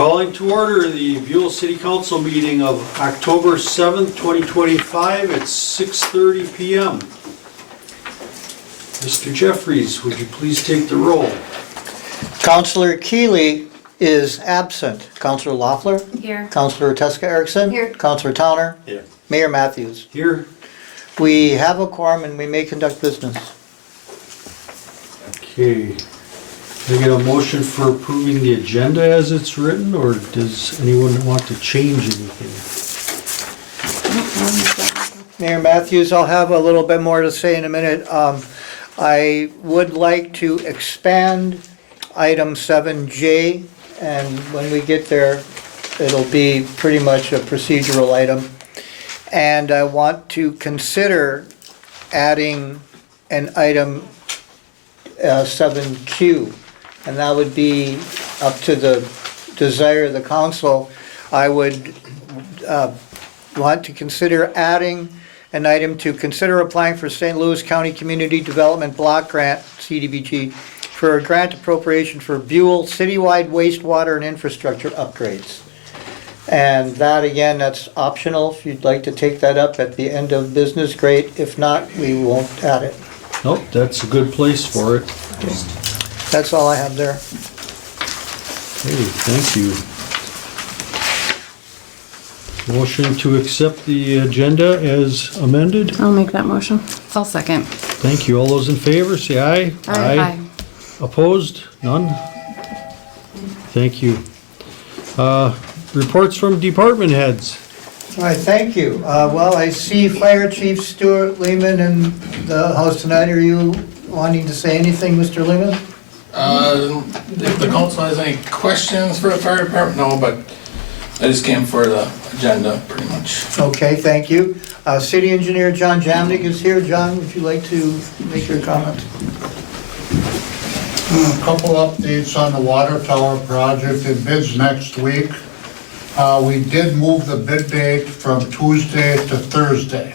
Calling to order the Buhl City Council meeting of October 7th, 2025 at 6:30 PM. Mr. Jeffries, would you please take the roll? Councillor Keeley is absent. Councillor Loeffler? Here. Councillor Teska Erickson? Here. Councillor Towner? Here. Mayor Matthews. Here. We have a quorum and we may conduct business. Okay. Can I get a motion for approving the agenda as it's written, or does anyone want to change anything? Mayor Matthews, I'll have a little bit more to say in a minute. I would like to expand item 7J, and when we get there, it'll be pretty much a procedural item. And I want to consider adding an item 7Q, and that would be up to the desire of the council. I would want to consider adding an item to consider applying for St. Louis County Community Development Block Grant, CDBG, for a grant appropriation for Buhl citywide wastewater and infrastructure upgrades. And that, again, that's optional. If you'd like to take that up at the end of business, great. If not, we won't add it. Nope, that's a good place for it. That's all I have there. Hey, thank you. Motion to accept the agenda as amended. I'll make that motion. I'll second. Thank you. All those in favor, say aye. Aye. Opposed? None? Thank you. Reports from department heads. All right, thank you. Well, I see Fire Chief Stuart Lehman in the house tonight. Are you wanting to say anything, Mr. Lehman? If the council has any questions for the fire department, no, but I just came for the agenda, pretty much. Okay, thank you. City Engineer John Jamnik is here. John, would you like to make your comment? A couple updates on the water tower project. It bids next week. We did move the bid date from Tuesday to Thursday.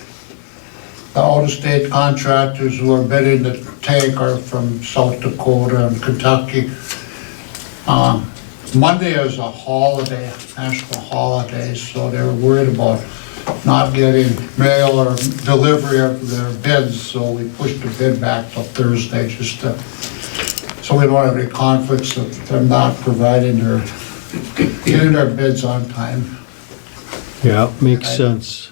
The out-of-state contractors who are bidding the tank are from South Dakota and Kentucky. Monday is a holiday, national holiday, so they were worried about not getting mail or delivery of their bids, so we pushed the bid back till Thursday just to, so we don't have any conflicts of them not providing getting their bids on time. Yeah, makes sense.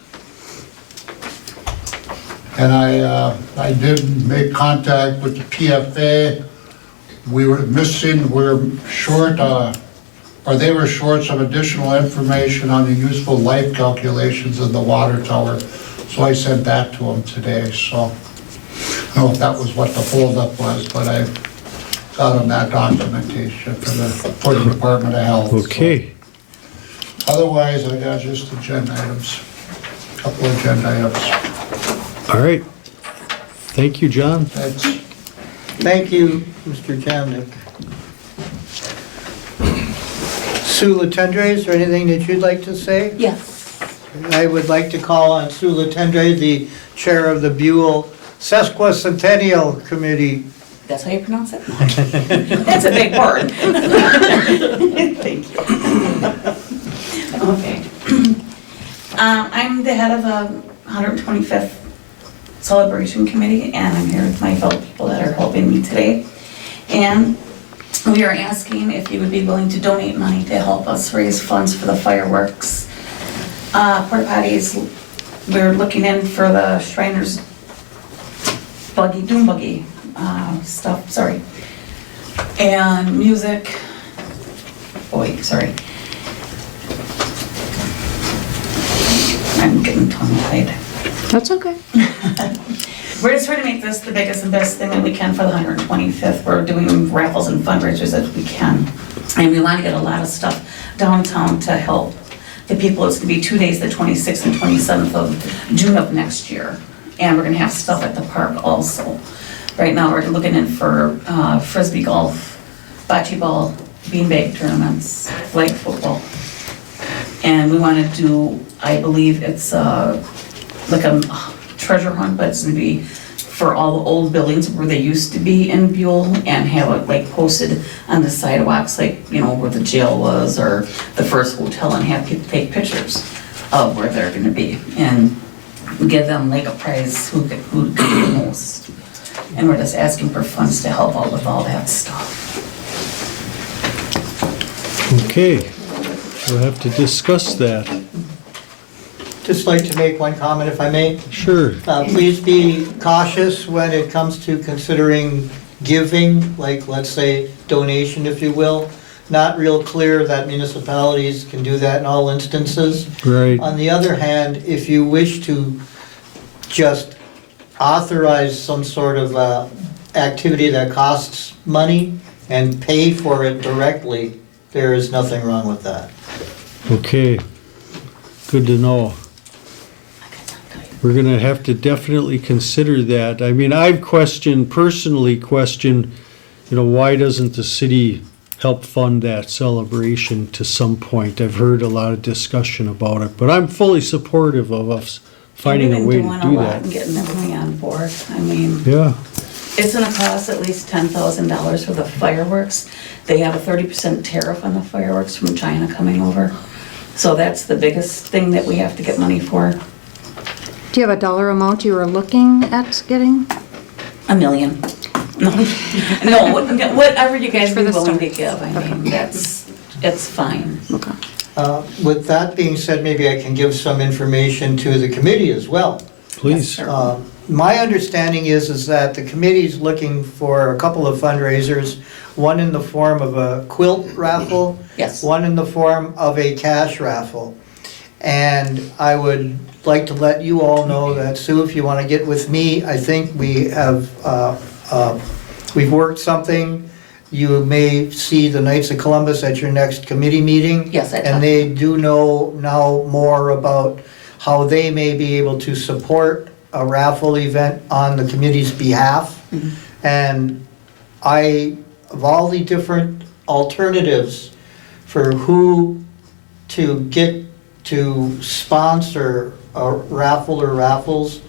And I did make contact with the PFA. We were short, or they were short some additional information on the useful life calculations of the water tower. So I sent that to them today, so I don't know if that was what the holdup was, but I got them that documentation for the Department of Health. Okay. So. Otherwise, I got just agenda items, couple agenda items. All right. Thank you, John. That's Thank you, Mr. Jamnik. Sue Latendre, is there anything that you'd like to say? Yes. I would like to call on Sue Latendre, the chair of the Buhl Sesquicentennial Committee. That's how you pronounce it? That's a big word. Thank you. Okay. I'm the head of the 125th Celebration Committee, and I'm here with my fellow people that are helping me today. And we are asking if you would be willing to donate money to help us raise funds for the fireworks. Porta potties, we're looking in for the Shriners Doom Buggy stuff, sorry. And music, sorry. I'm getting tongue-tied. That's okay. We're just trying to make this the biggest and best thing that we can for the 125th. We're doing raffles and fundraisers as we can. And we want to get a lot of stuff downtown to help the people. It's going to be 2 days, the 26th and 27th of June of next year. And we're going to have stuff at the park also. Right now, we're looking in for frisbee golf, bocce ball, beanbag tournaments, flag football. And we want to do, I believe it's like a treasure hunt, but it's gonna be for all the old buildings where they used to be in Buhl, and have it like posted on the sidewalks, like, you know, where the jail was or the first hotel, and have people take pictures of where they're gonna be, and give them like a prize who could do the most. And we're just asking for funds to help out with all that stuff. Okay, we'll have to discuss that. Just like to make one comment if I may. Sure. Please be cautious when it comes to considering giving, like, let's say, donation, if you will. Not real clear that municipalities can do that in all instances. Right. On the other hand, if you wish to just authorize some sort of activity that costs money and pay for it directly, there is nothing wrong with that. Okay, good to know. We're gonna have to definitely consider that. I mean, I've personally questioned, you know, why doesn't the city help fund that celebration to some point? I've heard a lot of discussion about it, but I'm fully supportive of us finding a way to We've been do doing a lot that. and getting everything on board. I mean, Yeah, it's gonna cost at least $10,000 for the fireworks. They have a 30% tariff on the fireworks from China coming over. So that's the biggest thing that we have to get money for. Do you have a dollar amount you were looking at getting? $1 million. No, no, whatever you guys For are the willing to start. give, I mean, it's fine. Okay. With that being said, maybe I can give some information to the committee as well. please. Yes, sir. My understanding is that the committee's looking for a couple of fundraisers, one in the form of a quilt raffle, Yes. one in the form of a cash raffle. And I would like to let you all know that, Sue, if you want to get with me, I think we have, we've worked something. You may see the Knights of Columbus at your next committee meeting. Yes, I And talked. they do know now more about how they may be able to support a raffle event on the committee's behalf. And of all the different alternatives for who to get to sponsor a raffle or raffles,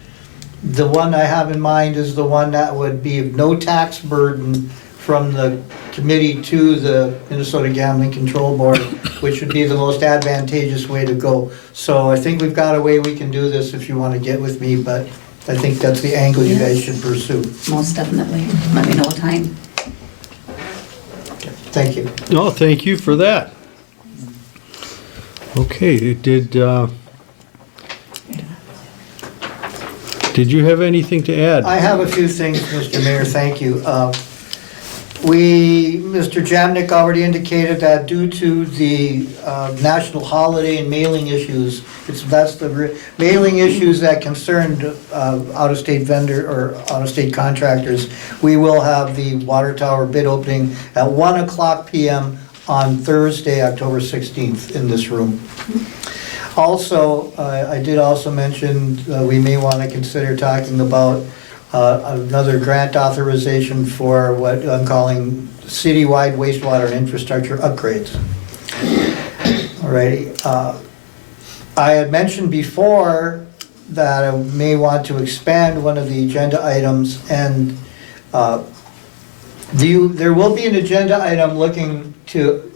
the one I have in mind is the one that would be of no tax burden from the committee to the Minnesota Gambling Control Board, which would be the most advantageous way to go. So I think we've got a way we can do this if you want to get with me, but I think that's the angle you guys should pursue. Most definitely. Let me know what time. Thank you. No, thank you for that. Okay, did you have anything to add? I have a few things, Mr. Mayor, thank you. Mr. Jamnik already indicated that due to the national holiday and mailing issues, that's the mailing issues that concerned out-of-state vendor or out-of-state contractors, we will have the water tower bid opening at 1:00 p.m. on Thursday, October 16th in this room. Also, I did also mention we may want to consider talking about another grant authorization for what I'm calling citywide wastewater infrastructure upgrades. Alrighty. I had mentioned before that I may want to expand one of the agenda items, and there will be an agenda item looking to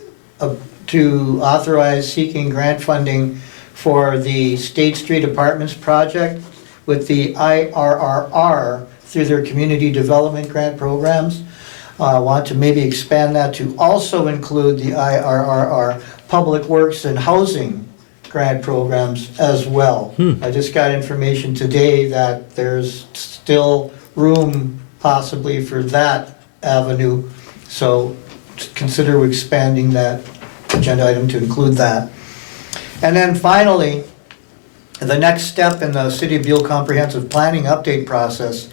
authorize seeking grant funding for the State Street Apartments project with the IRRR through their community development grant programs. I want to maybe expand that to also include the IRRR Public Works and Housing grant programs as well. I just got information today that there's still room possibly for that avenue, so consider expanding that agenda item to include that. And then finally, the next step in the City of Buhl Comprehensive Planning Update process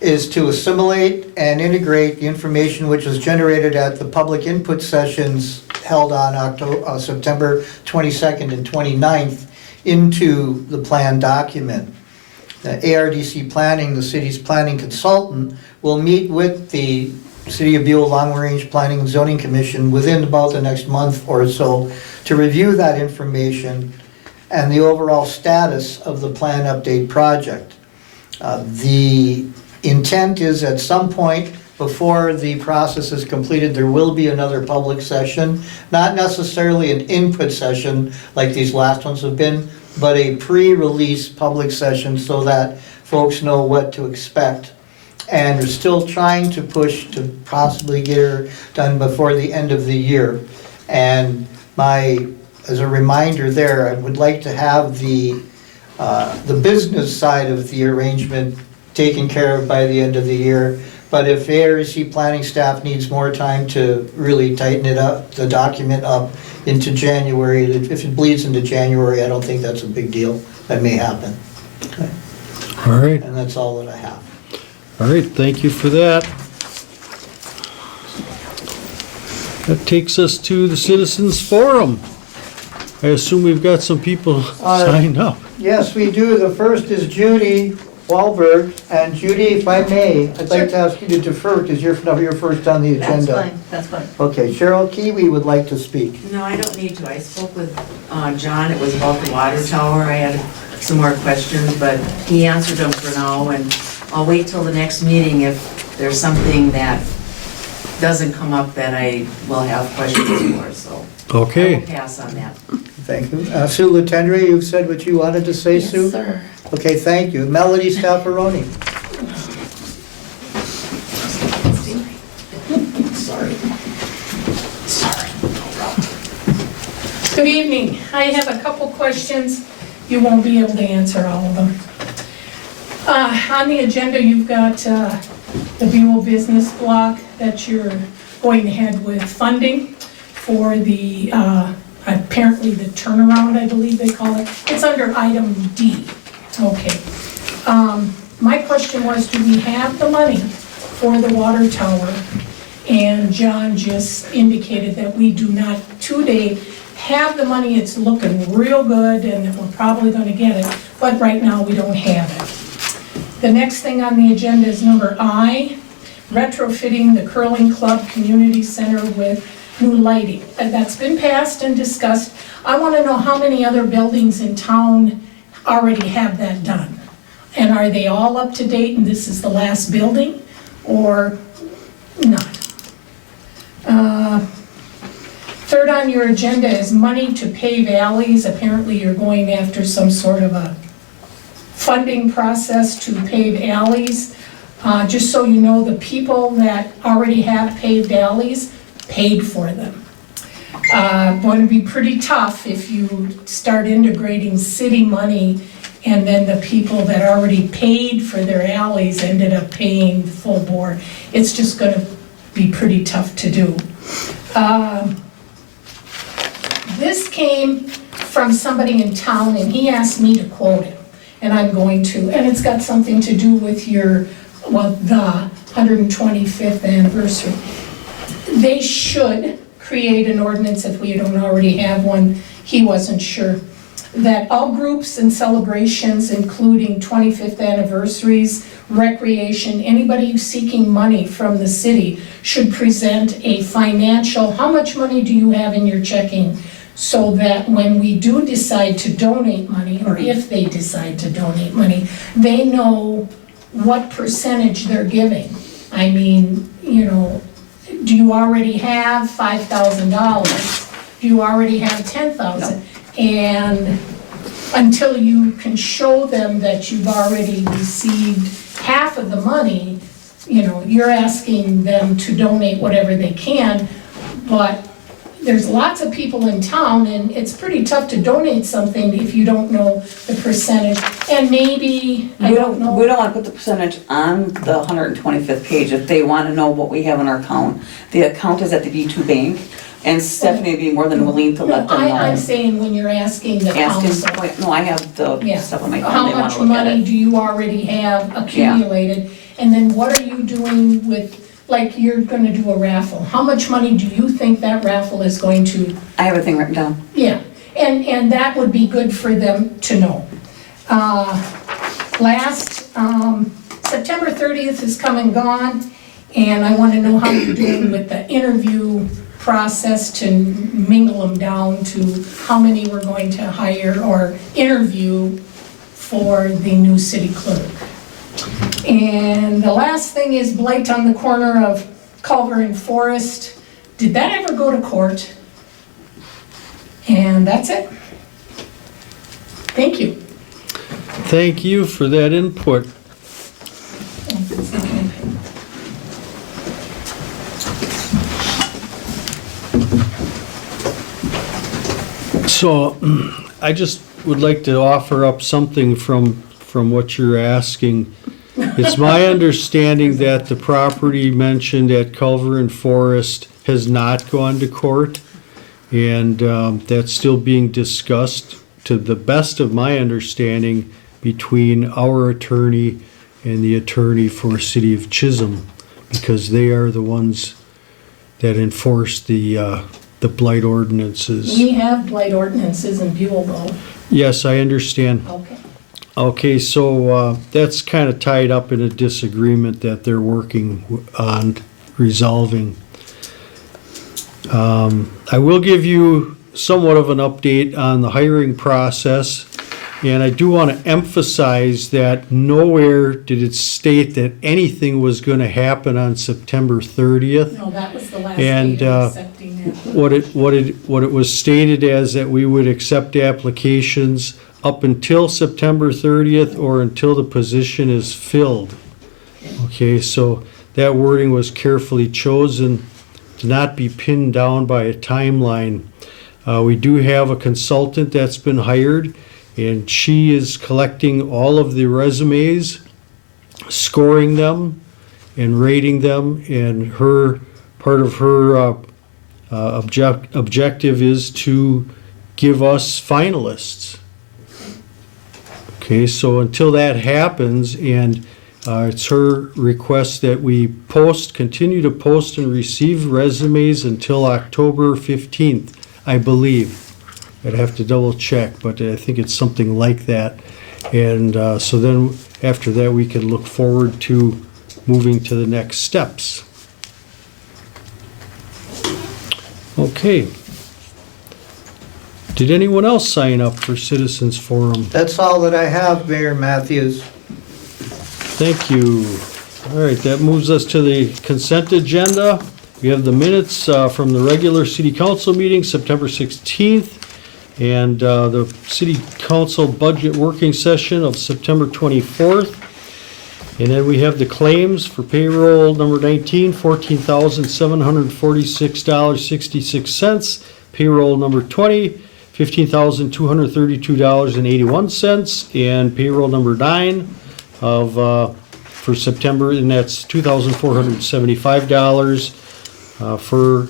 is to assimilate and integrate the information which was generated at the public input sessions held on September 22nd and 29th into the plan document. The ARDC Planning, the city's planning consultant, will meet with the City of Buhl Long Range Planning and Zoning Commission within about the next month or so to review that information and the overall status of the plan update project. The intent is at some point before the process is completed, there will be another public session, not necessarily an input session like these last ones have been, but a pre-release public session so that folks know what to expect. And we're still trying to push to possibly get her done before the end of the year. And as a reminder there, I would like to have the business side of the arrangement taken care of by the end of the year. But if ARC planning staff needs more time to really tighten it up, the document up into January, if it bleeds into January, I don't think that's a big deal. That may happen. Okay. All right, And that's all that I have. all right, thank you for that. That takes us to the Citizens Forum. I assume we've got some people signed up. Yes, we do. The first is Judy Wahlberg. And Judy, if I may, I'd like to ask you to defer because you're first on the agenda. That's fine. Okay, Cheryl Kiwi would like to speak. No, I don't need to. I spoke with John, it was about the water tower. I had some more questions, but he answered them for now, and I'll wait till the next meeting if there's something that doesn't come up that I will have questions for, so. I Okay, will pass on that. Thank you. Sue Latendre, you've said what you wanted to say, Sue? Yes, sir. Okay, thank you. Melody Staffaroni. Good evening. I have a couple questions. You won't be able to answer all of them. On the agenda, you've got the Buhl business block that you're going ahead with funding for the, apparently the turnaround, I believe they call it. It's under item D. Okay. My question was, do we have the money for the water tower? And John just indicated that we do not today have the money. It's looking real good and that we're probably gonna get it, but right now we don't have it. The next thing on the agenda is number I, retrofitting the curling club community center with new lighting. And that's been passed and discussed. I wanna know how many other buildings in town already have that done. And are they all up to date and this is the last building or not? Third on your agenda is money to pave alleys. Apparently you're going after some sort of a funding process to pave alleys. Just so you know, the people that already have paved alleys paid for them. Going to be pretty tough if you start integrating city money and then the people that already paid for their alleys ended up paying full board. It's just gonna be pretty tough to do. This came from somebody in town and he asked me to quote him, and I'm going to, and it's got something to do with your, well, the 125th anniversary. They should create an ordinance if we don't already have one, he wasn't sure, that all groups and celebrations, including 25th anniversaries, recreation, anybody who's seeking money from the city should present a financial, how much money do you have in your checking, so that when we do decide to donate money, or if they decide to donate money, they know what percentage they're giving. I mean, you know, do you already have $5,000? Do you already have $10,000? And until you can show them that you've already received half of the money, you know, you're asking them to donate whatever they can, but there's lots of people in town and it's pretty tough to donate something if you don't know the percentage. And maybe, I don't know. We don't want to put the percentage on the 125th page if they want to know what we have in our account. The account is at the B2 Bank, and Stephanie would be more than willing to let them know. I'm saying when you're asking the council. No, I have the Yeah. stuff on my phone, How they want much to look at money it. do you already have accumulated? And then what are you doing with, like, you're gonna do a raffle. How much money do you think that raffle is going to? I have everything written down. Yeah, and that would be good for them to know. September 30th is come and gone, and I wanna know how you're doing with the interview process to mingle them down to how many we're going to hire or interview for the new city clerk. And the last thing is blight on the corner of Culver and Forest. Did that ever go to court? And that's it. Thank you. Thank you for that input. So I just would like to offer up something from what you're asking. It's my understanding that the property mentioned at Culver and Forest has not gone to court, and that's still being discussed, to the best of my understanding, between our attorney and the attorney for City of Chisholm, because they are the ones that enforce the blight ordinances. We have blight ordinances in Buhl though. Yes, I understand. Okay. Okay, so that's kind of tied up in a disagreement that they're working on resolving. I will give you somewhat of an update on the hiring process, and I do want to emphasize that nowhere did it state that anything was going to happen on September 30th. No, that was the last And, day of accepting that. What it was stated as that we would accept applications up until September 30th or until the position is filled. Okay, so that wording was carefully chosen to not be pinned down by a timeline. We do have a consultant that's been hired, and she is collecting all of the resumes, scoring them, and rating them, and part of her objective is to give us finalists. Okay, so until that happens, and it's her request that we continue to post and receive resumes until October 15th, I believe. I'd have to double check, but I think it's something like that. And so then after that, we can look forward to moving to the next steps. Okay. Did anyone else sign up for Citizens Forum? That's all that I have, Mayor Matthews. Thank you. All right, that moves us to the consent agenda. We have the minutes from the regular city council meeting, September 16th, and the city council budget working session of September 24th. And then we have the claims for payroll number 19, $14,746.66. Payroll number 20, $15,232.81. And payroll number 9 for September, and that's $2,475 for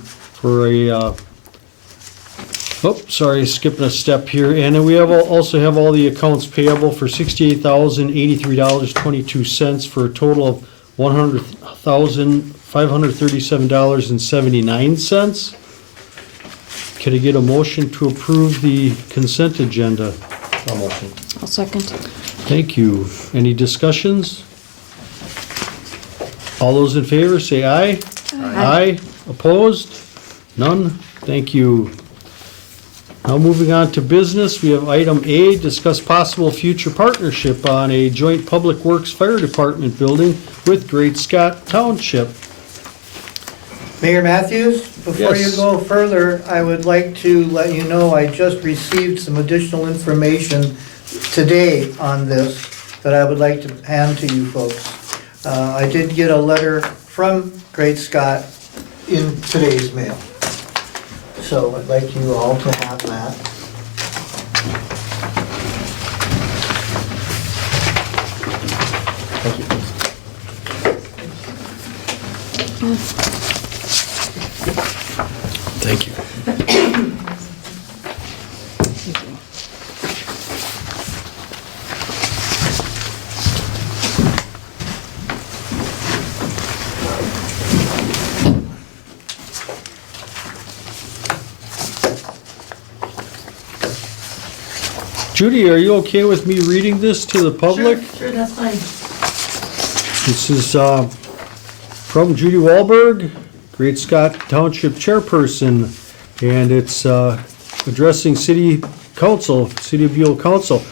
a skipping a step here. And then we also have all the accounts payable for $68,083.22 for a total of $100,537.79. Can I get a motion to approve the consent agenda? I'll second. Thank you. Any discussions? All those in favor say aye. Aye. Opposed? None? Thank you. Now moving on to business, we have item A, discuss possible future partnership on a joint public works fire department building with Great Scott Township. Mayor Matthews, before you Yes. go further, I would like to let you know I just received some additional information today on this that I would like to hand to you folks. I did get a letter from Great Scott in today's mail. So I'd like you all to have that. Thank you. Judy, are you okay with me reading this to the public? Sure, that's fine. This is from Judy Wahlberg, Great Scott Township Chairperson, and it's addressing City Council, City of Buhl Council.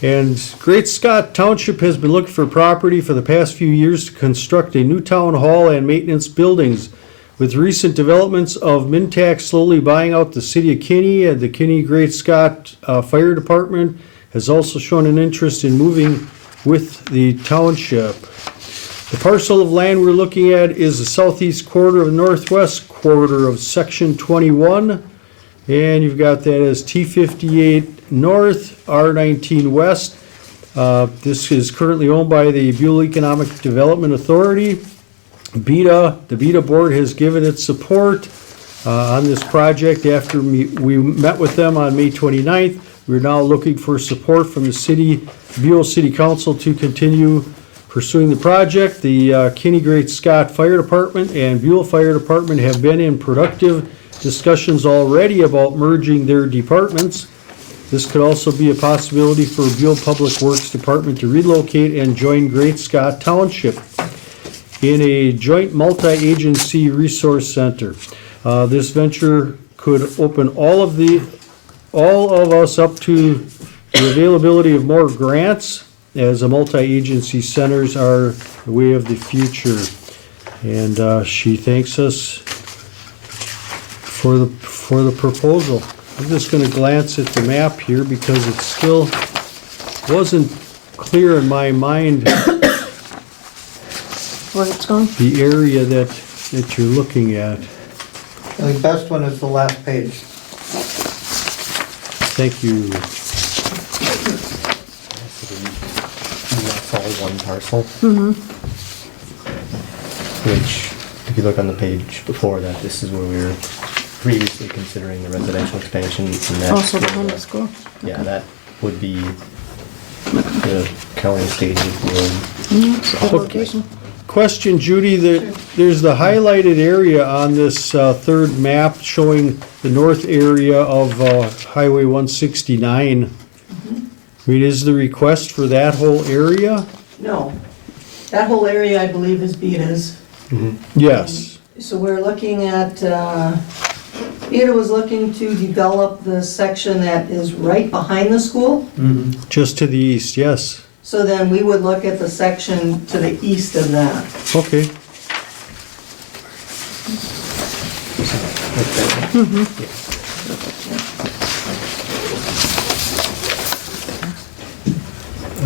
And Great Scott Township has been looking for property for the past few years to construct a new town hall and maintenance buildings. With recent developments of Mintac slowly buying out the city of Kinney, and the Kinney Great Scott Fire Department has also shown an interest in moving with the township. The parcel of land we're looking at is the southeast quarter of the northwest quarter of section 21. And you've got that as T58 North, R19 West. This is currently owned by the Buhl Economic Development Authority. the BETA board has given its support on this project after we met with them on May 29th. We're now looking for support from the Buhl City Council to continue pursuing the project. The Kinney Great Scott Fire Department and Buhl Fire Department have been in productive discussions already about merging their departments. This could also be a possibility for Buhl Public Works Department to relocate and join Great Scott Township in a joint multi-agency resource center. This venture could open all of us up to the availability of more grants, as the multi-agency centers are the way of the future. And she thanks us for the proposal. I'm just going to glance at the map here because it still wasn't clear in my mind Where it's going? the area that you're looking at. The best one is the last page. Thank you. That's all one parcel. Which, if you look on the page before that, this is where we were previously considering the residential expansion. And that's Also behind the school? Yeah, that would be the county state road. It's a good location. Question, Judy, there's the highlighted area on this third map showing the north area of Highway 169. I mean, is the request for that whole area? No, that whole area, I believe, is BETA's. Yes. So we're looking at, BETA was looking to develop the section that is right behind the school. Just to the east, yes. So then we would look at the section to the east of that. Okay.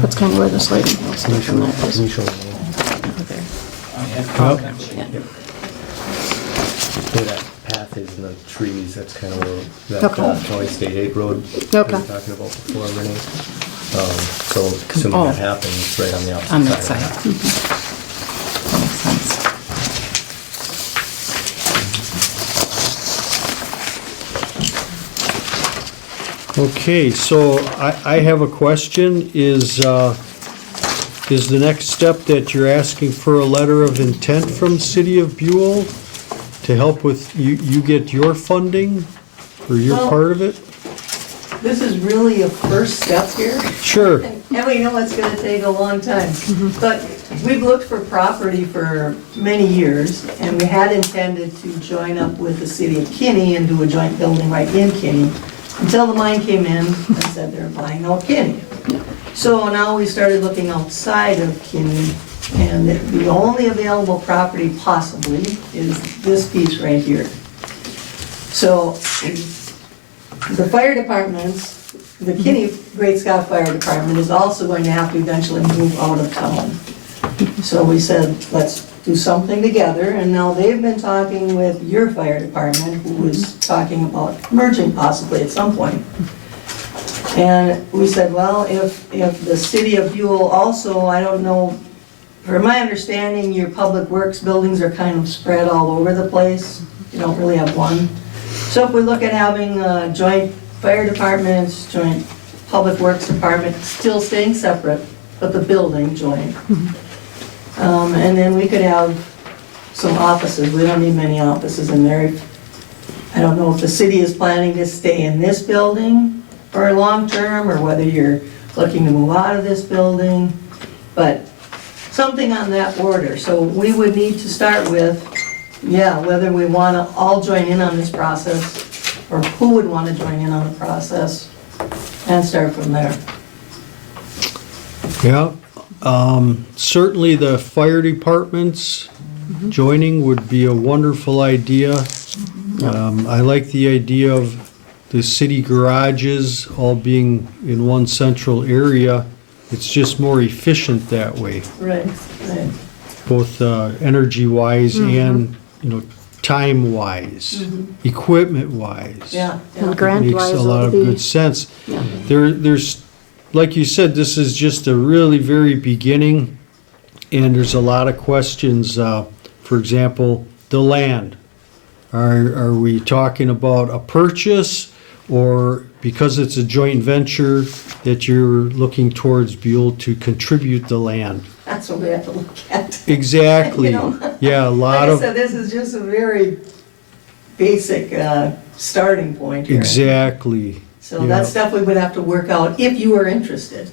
That's kind of where the sliding hill stuff from that is. Can you show me? Where that path is in the trees, that's kind of where that Okay. county state aid road we Okay. were talking about before, Renee. So assuming that happens, it's right on the opposite side. On that side. of That makes sense. Okay, so I have a question. Is the next step that you're asking for a letter of intent from City of Buhl to help with, you get your funding or your Well- part of it? This is really a first step here. Sure. And we know it's gonna take a long time. But we've looked for property for many years, and we had intended to join up with the city of Kinney and do a joint building right in Kinney, until the mine came in and said they're buying out Kinney. So now we started looking outside of Kinney, and the only available property possibly is this piece right here. So the fire departments, the Kinney Great Scott Fire Department is also going to have to eventually move out of town. So we said, let's do something together, and now they've been talking with your fire department, who was talking about merging possibly at some point. And we said, well, if the city of Buhl also, I don't know, from my understanding, your public works buildings are kind of spread all over the place. You don't really have one. So if we look at having joint fire departments, joint public works department, still staying separate, but the building joint. And then we could have some offices. We don't need many offices in there. I don't know if the city is planning to stay in this building for a long term, or whether you're looking to move out of this building, but something on that order. So we would need to start with, whether we want to all join in on this process, or who would want to join in on the process, and start from there. Yeah, certainly the fire departments joining would be a wonderful idea. I like the idea of the city garages all being in one central area. It's just more efficient that way, Right, right. both energy-wise and, time-wise, equipment-wise. Yeah, And yeah. grant-wise, Makes a lot it'll of be, good sense. yeah. There's, like you said, this is just a really very beginning, and there's a lot of questions. For example, the land. Are we talking about a purchase, or because it's a joint venture that you're looking towards Buhl to contribute the land? That's what we have to look at. Exactly. You know? Yeah, a Like lot I of, said, this is just a very basic starting point here. exactly. So yeah. that's stuff we would have to work out if you were interested.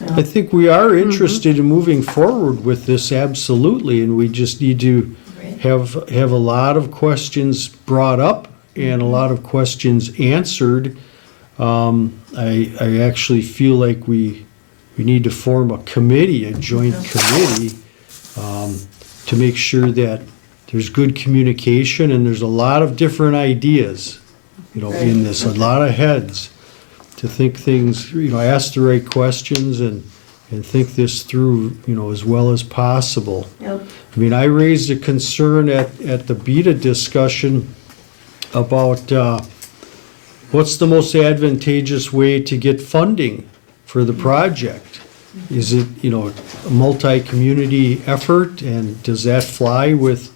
You know? I think we are interested in moving forward with this, absolutely, and we just need to Great. have a lot of questions brought up and a lot of questions answered. I actually feel like we need to form a committee, a joint committee, to make sure that there's good communication and there's a lot of different ideas, in this, a lot of heads to think things, ask the right questions and think this through, as well as possible. Yep. I mean, I raised a concern at the BETA discussion about what's the most advantageous way to get funding for the project? Is it, a multi-community effort, and does that fly with,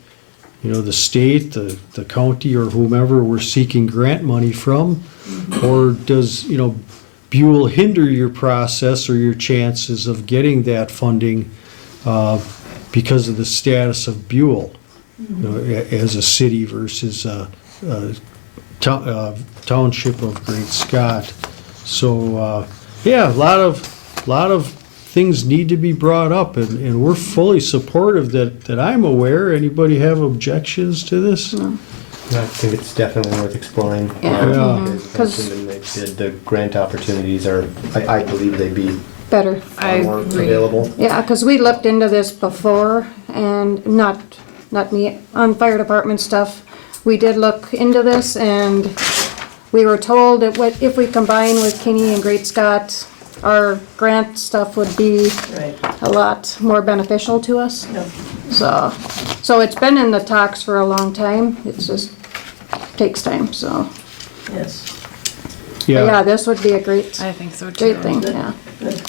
the state, the county, or whomever we're seeking grant money from? Or does, Buhl hinder your process or your chances of getting that funding because of the status of Buhl, as a city versus a township of Great Scott? So, yeah, a lot of things need to be brought up, and we're fully supportive that I'm aware. Anybody have objections to this? No. I think it's definitely worth exploring. Yeah. Yeah. You guys mentioned the grant opportunities are, I believe they'd be Better. far more available. Yeah, because we looked into this before, and not me, on fire department stuff. We did look into this, and we were told that if we combine with Kinney and Great Scott, our grant stuff would be Right. a lot more beneficial to us. Yep. So it's been in the talks for a long time. It's just takes time, so. Yes. But yeah, Yeah, this would be a great think so too. thing, yeah. Good.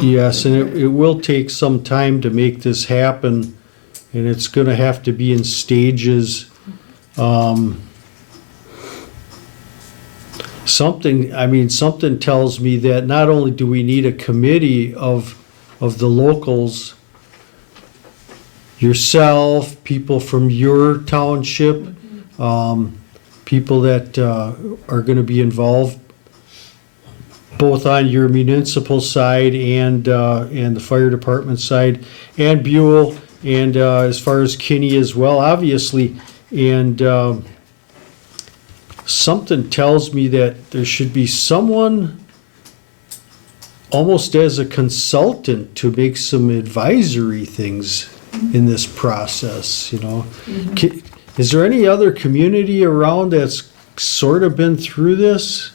yes, and it will take some time to make this happen, and it's gonna have to be in stages. Something tells me that not only do we need a committee of the locals, yourself, people from your township, people that are gonna be involved both on your municipal side and the fire department side, and Buhl, and as far as Kinney as well, obviously. And something tells me that there should be someone almost as a consultant to make some advisory things in this process, Is there any other community around that's sort of been through this?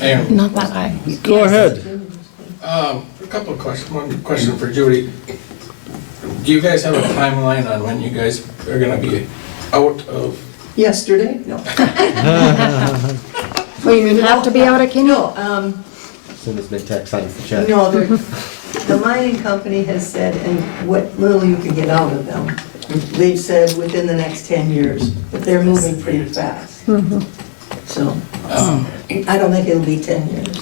And, Not that I. Go ahead. a couple of questions, one question for Judy. Do you guys have a timeline on when you guys are gonna be out of? Yesterday? No. Well, you have to be out of Kinney? No, Send us mid-text signs to check. no, the mining company has said, and what little you can get out of them, they've said within the next 10 years, but they're moving pretty fast. So, I don't think it'll be 10 years.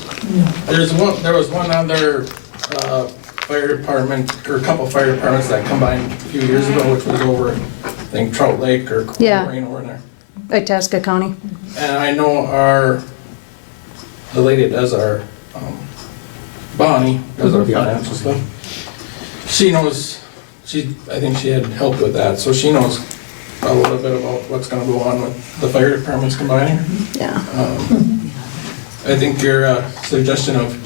There was one other fire department, or a couple fire departments that combined a few years ago, which was over, I think, Trout Lake or Yeah. Rain over there. Itasca County. And I know the lady that does our, Bonnie, does our financial stuff. She knows, I think she had helped with that, so she knows a little bit about what's gonna go on with the fire departments combining. Yeah. I think your suggestion of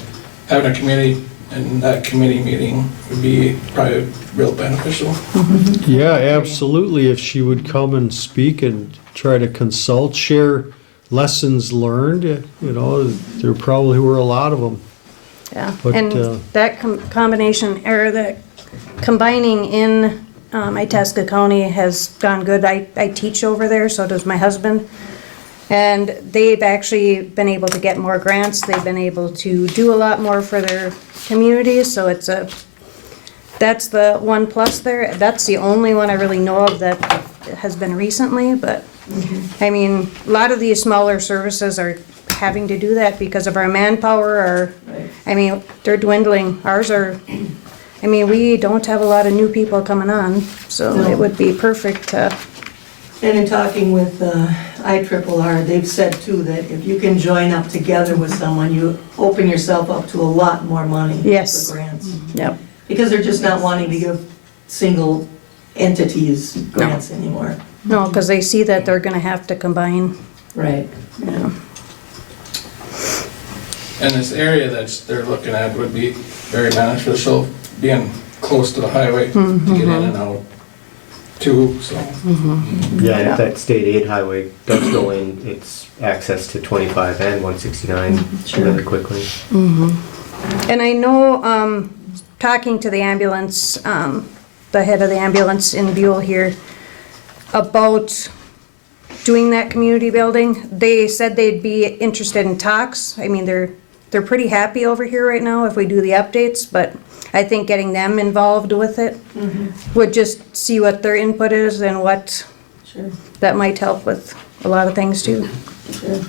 having a committee and that committee meeting would be probably real beneficial. Yeah, absolutely. If she would come and speak and try to consult, share lessons learned, there probably were a lot of them. Yeah, But, and that combination, or the combining in Itasca County has gone good. I teach over there, so does my husband. And they've actually been able to get more grants. They've been able to do a lot more for their communities, so that's the one plus there. That's the only one I really know of that has been recently, but I mean, a lot of these smaller services are having to do that because of our manpower, I mean, they're dwindling. Ours are, I mean, we don't have a lot of new people coming on, so No. it would be perfect to, And in talking with IRRR, they've said too that if you can join up together with someone, you open yourself up to a lot more money Yes. for grants. yep. Because they're just not wanting to give single entities grants anymore. No, because they see that they're gonna have to combine, Right. yeah. And this area they're looking at would be very beneficial, being close to the highway to get in and out too, so. Yeah, and if that state aid highway does go in, it's access to 25 and 169 really quickly. And I know, talking to the ambulance, the head of the ambulance in Buhl here, about doing that community building, they said they'd be interested in talks. I mean, they're pretty happy over here right now if we do the updates, but I think getting them involved with it would just see what their input is and what Sure, that might help with a lot of things too. sure.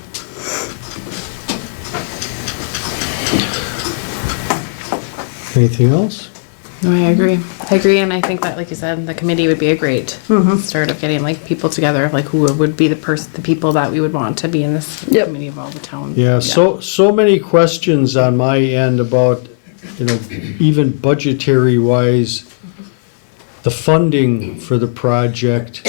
Anything else? No, I agree. And I think that, like you said, the committee would be a great start of getting like people together, like who would be the people that we would want to be in this committee of all the towns. Yeah, so many questions on my end about, even budgetary wise, the funding for the project,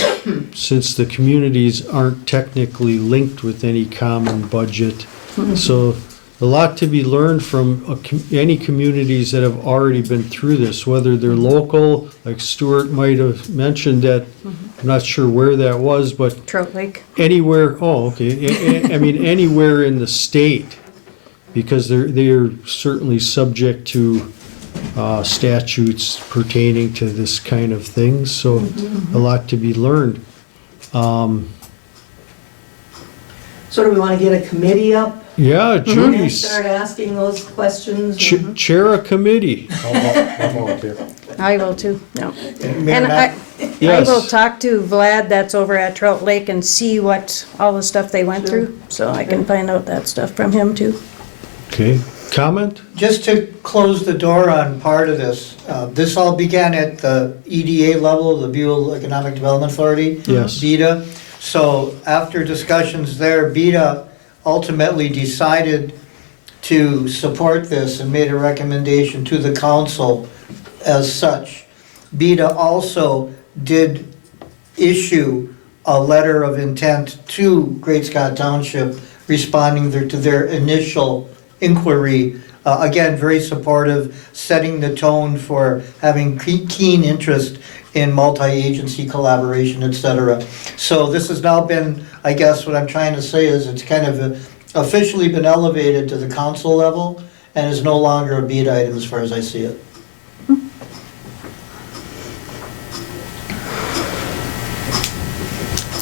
since the communities aren't technically linked with any common budget. So a lot to be learned from any communities that have already been through this, whether they're local, like Stuart might have mentioned that, I'm not sure where that was, but Trout Lake. anywhere, I mean, anywhere in the state, because they're certainly subject to statutes pertaining to this kind of thing, so a lot to be learned. So do we want to get a committee up Yeah, and Judy's, start asking those questions? chair a committee. I'll volunteer. I will too, no. Mayor, And I Yes. will talk to Vlad that's over at Trout Lake and see what, all the stuff they went through, so I can find out that stuff from him too. Okay, comment? Just to close the door on part of this, this all began at the EDA level, the Buhl Economic Development Authority. Yes. BEDA. So after discussions there, BEDA ultimately decided to support this and made a recommendation to the council as such. BEDA also did issue a letter of intent to Great Scott Township responding to their initial inquiry. Again, very supportive, setting the tone for having keen interest in multi-agency collaboration, et cetera. So this has now been, I guess what I'm trying to say is it's kind of officially been elevated to the council level and is no longer a beat item as far as I see it.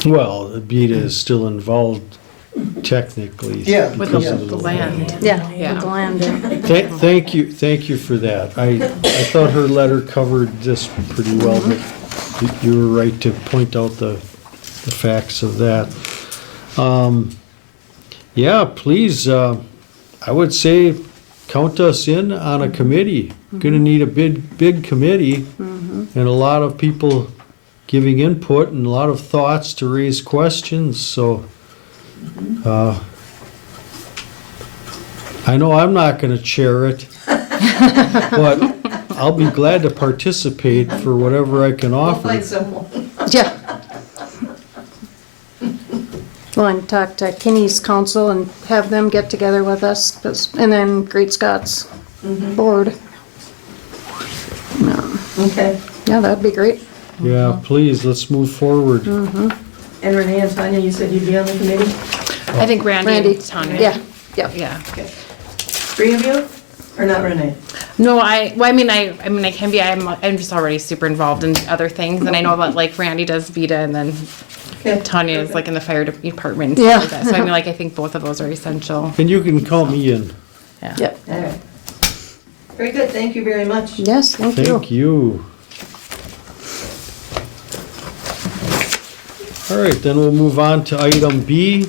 Well, the BEDA is still involved technically. Yeah. With because the of land. Yeah, Yeah. with the land. Thank you for that. I thought her letter covered this pretty well, but you were right to point out the facts of that. Yeah, please, I would say count us in on a committee. Gonna need a big committee and a lot of people giving input and a lot of thoughts to raise questions, so I know I'm not gonna chair it, but I'll be glad to participate for whatever I can I'll offer. find someone. Yeah. Well, and talk to Kinney's council and have them get together with us, and then Great Scots board. Okay. Yeah, that'd be great. Yeah, please, let's move forward. And Renee and Tanya, you said you'd be on the committee? I think Randy Randy, and Tanya. yeah, yeah. Yeah. Three of you? Or not Renee? No, I can be, I'm just already super involved in other things, and I know that like Randy does Vita, and then Okay. Tanya is like in the fire department. Yeah. Like that. So I mean, like, I think both of those are essential. And you can call me in. Yeah. Yep. All right. Very good, thank you very much. Yes, thank you. Thank you. All right, then we'll move on to item B.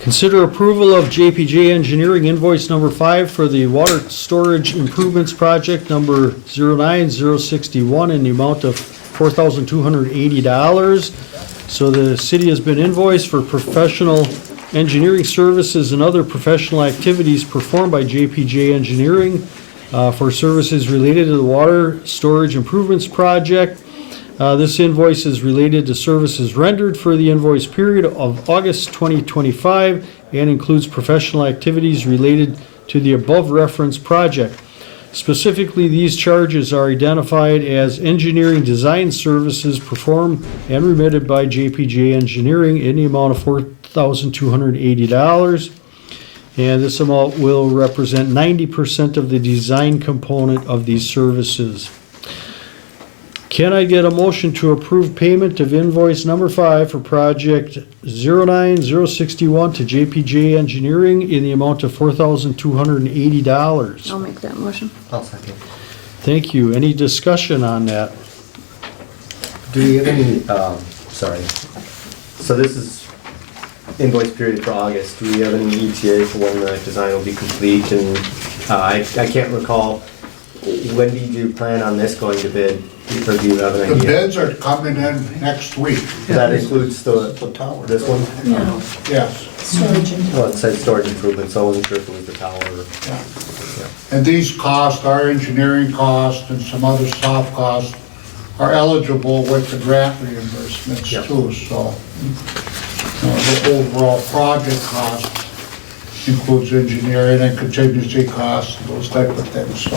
Consider approval of JPJ Engineering invoice number 5 for the water storage improvements project number 09061 in the amount of $4,280. So the city has been invoiced for professional engineering services and other professional activities performed by JPJ Engineering for services related to the water storage improvements project. This invoice is related to services rendered for the invoice period of August 2025 and includes professional activities related to the above referenced project. Specifically, these charges are identified as engineering design services performed and remitted by JPJ Engineering in the amount of $4,280. And this amount will represent 90% of the design component of these services. Can I get a motion to approve payment of invoice number 5 for project 09061 to JPJ Engineering in the amount of $4,280? I'll make that motion. I'll second. Thank you. Any discussion on that? Do we have any, sorry. So this is invoice period for August. Do we have any ETA for when the design will be complete? And I can't recall, when did you plan on this going to bid? Or do you have an The idea? bids are coming in next week. That includes this one? Yeah, Yes. storage and. Well, it said storage improvements, so I wasn't sure if it was the tower or. Yeah. And these costs, our engineering costs and some other soft costs are eligible with the grant reimbursements Yeah. too, so. The overall project cost includes engineering and contingency costs, those type of things, so.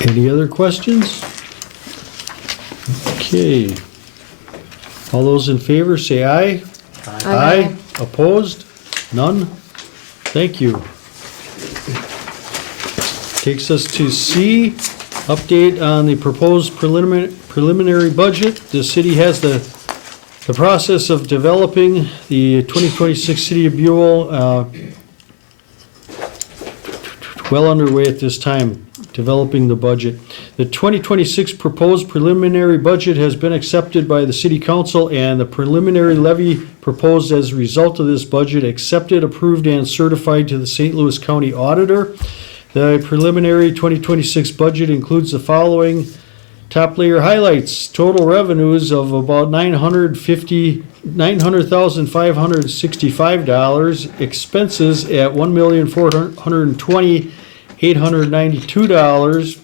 Any other questions? Okay. All those in favor say aye. Aye. Opposed? None? Thank you. Takes us to C, update on the proposed preliminary budget. The city has the process of developing the 2026 City of Buhl well underway at this time, developing the budget. The 2026 proposed preliminary budget has been accepted by the City Council, and the preliminary levy proposed as a result of this budget accepted, approved, and certified to the St. Louis County Auditor. The preliminary 2026 budget includes the following top layer highlights: total revenues of about $900,565, expenses at $1,420,892.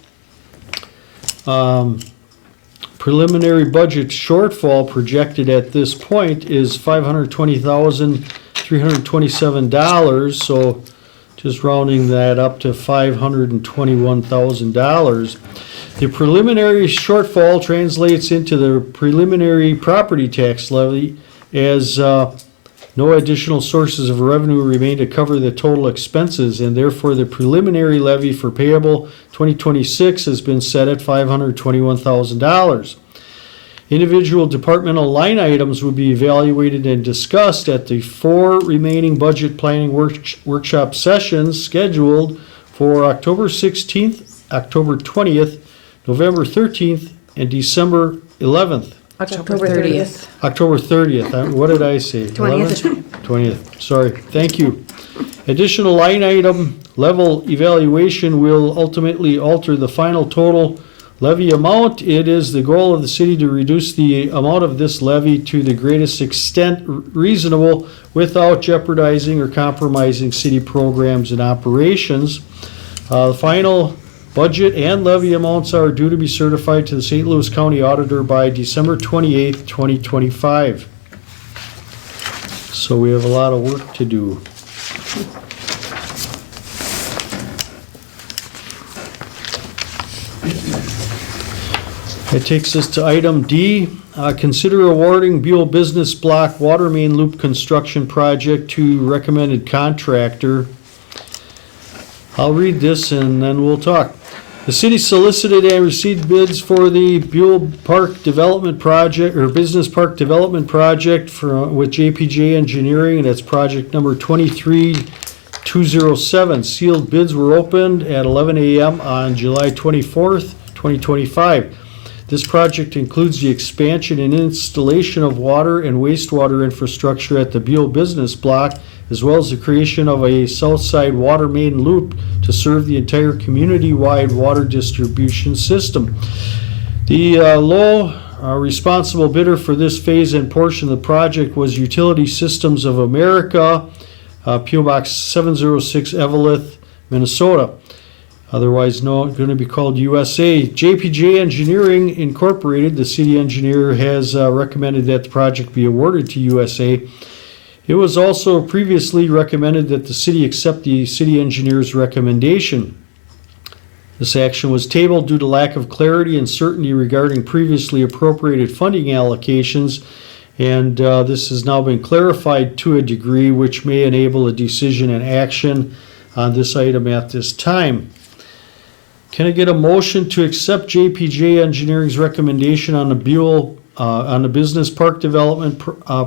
Preliminary budget shortfall projected at this point is $520,327, so just rounding that up to $521,000. The preliminary shortfall translates into the preliminary property tax levy, as no additional sources of revenue remain to cover the total expenses, and therefore the preliminary levy for payable 2026 has been set at $521,000. Individual departmental line items will be evaluated and discussed at the 4 remaining budget planning workshop sessions scheduled for October 16th, October 20th, November 13th, and December 11th. October 30th. October 30th, what did I say? 20th. 20th, sorry, thank you. Additional line item level evaluation will ultimately alter the final total levy amount. It is the goal of the city to reduce the amount of this levy to the greatest extent reasonable without jeopardizing or compromising city programs and operations. The final budget and levy amounts are due to be certified to the St. Louis County Auditor by December 28th, 2025. So we have a lot of work to do. That takes us to item D. Consider awarding Buhl Business Block Water Main Loop Construction Project to recommended contractor. I'll read this and then we'll talk. The city solicited and received bids for the Buhl Park Development Project, or Business Park Development Project with JPJ Engineering, and that's project number 23207. Sealed bids were opened at 11 a.m. on July 24th, 2025. This project includes the expansion and installation of water and wastewater infrastructure at the Buhl Business Block, as well as the creation of a south side water main loop to serve the entire community-wide water distribution system. The low responsible bidder for this phase and portion of the project was Utility Systems of America, P.O. Box 706, Eveleth, Minnesota. Otherwise going to be called USA. JPJ Engineering Incorporated, the city engineer, has recommended that the project be awarded to USA. It was also previously recommended that the city accept the city engineer's recommendation. This action was tabled due to lack of clarity and certainty regarding previously appropriated funding allocations, and this has now been clarified to a degree which may enable a decision and action on this item at this time. Can I get a motion to accept JPJ Engineering's recommendation on the Buhl on the Business Park Development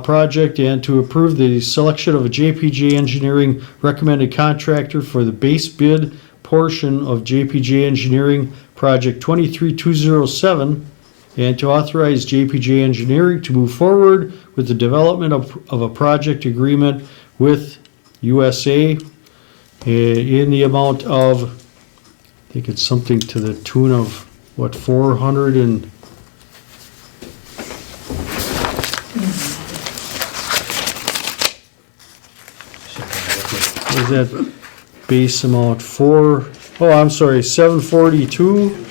project and to approve the selection of a JPJ Engineering recommended contractor for the base bid portion of JPJ Engineering Project 23207 and to authorize JPJ Engineering to move forward with the development of a project agreement with USA in the amount of, I think it's something to the tune of, what, 400 and... What is that base amount? 742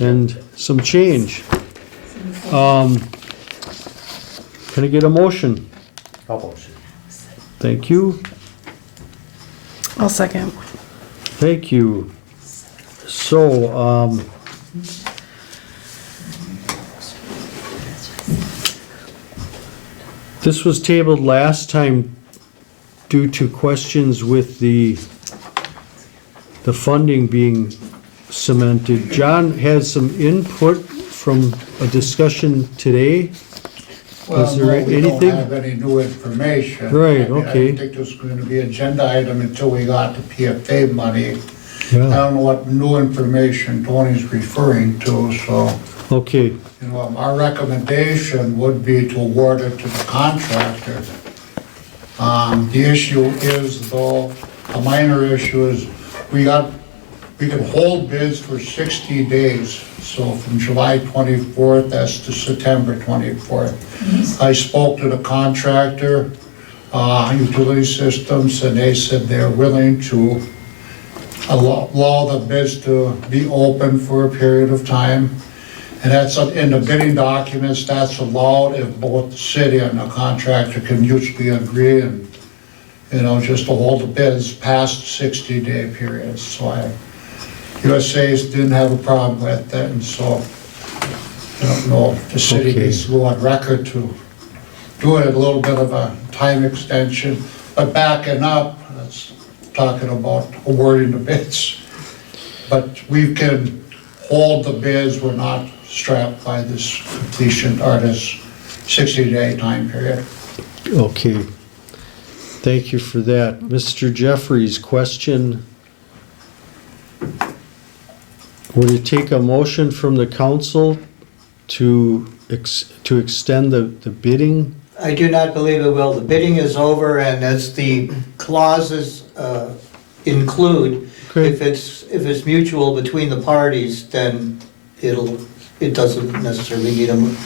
and some change. Can I get a motion? I'll motion. Thank you. I'll second. Thank you. So, this was tabled last time due to questions with the funding being cemented. John had some input from a discussion today. Well, Was there no, we don't anything? have any new information. Right, I mean, okay. I didn't think this was going to be an agenda item until we got the PFA money. I Yeah, don't know what new information Tony's referring to, so, okay, you know, our recommendation would be to award it to the contractor. The issue is, though, a minor issue is, we can hold bids for 60 days. So from July 24th, that's to September 24th. I spoke to the contractor, Utility Systems, and they said they're willing to allow the bids to be open for a period of time. And that's in the bidding documents, that's allowed if both the city and the contractor can mutually agree and, you know, just to hold the bids past 60-day periods. So USA's didn't have a problem with that, and so I don't know if the city Okay. needs to go on record to do it a little bit of a time extension, but backing up, that's talking about awarding the bids. But we can hold the bids, we're not strapped by this completion or this 60-day time period. okay. Thank you for that. Mr. Jeffries, question. Would it take a motion from the council to extend the bidding? I do not believe it will. The bidding is over, and as the clauses include, Okay. if it's mutual between the parties, then it doesn't necessarily need an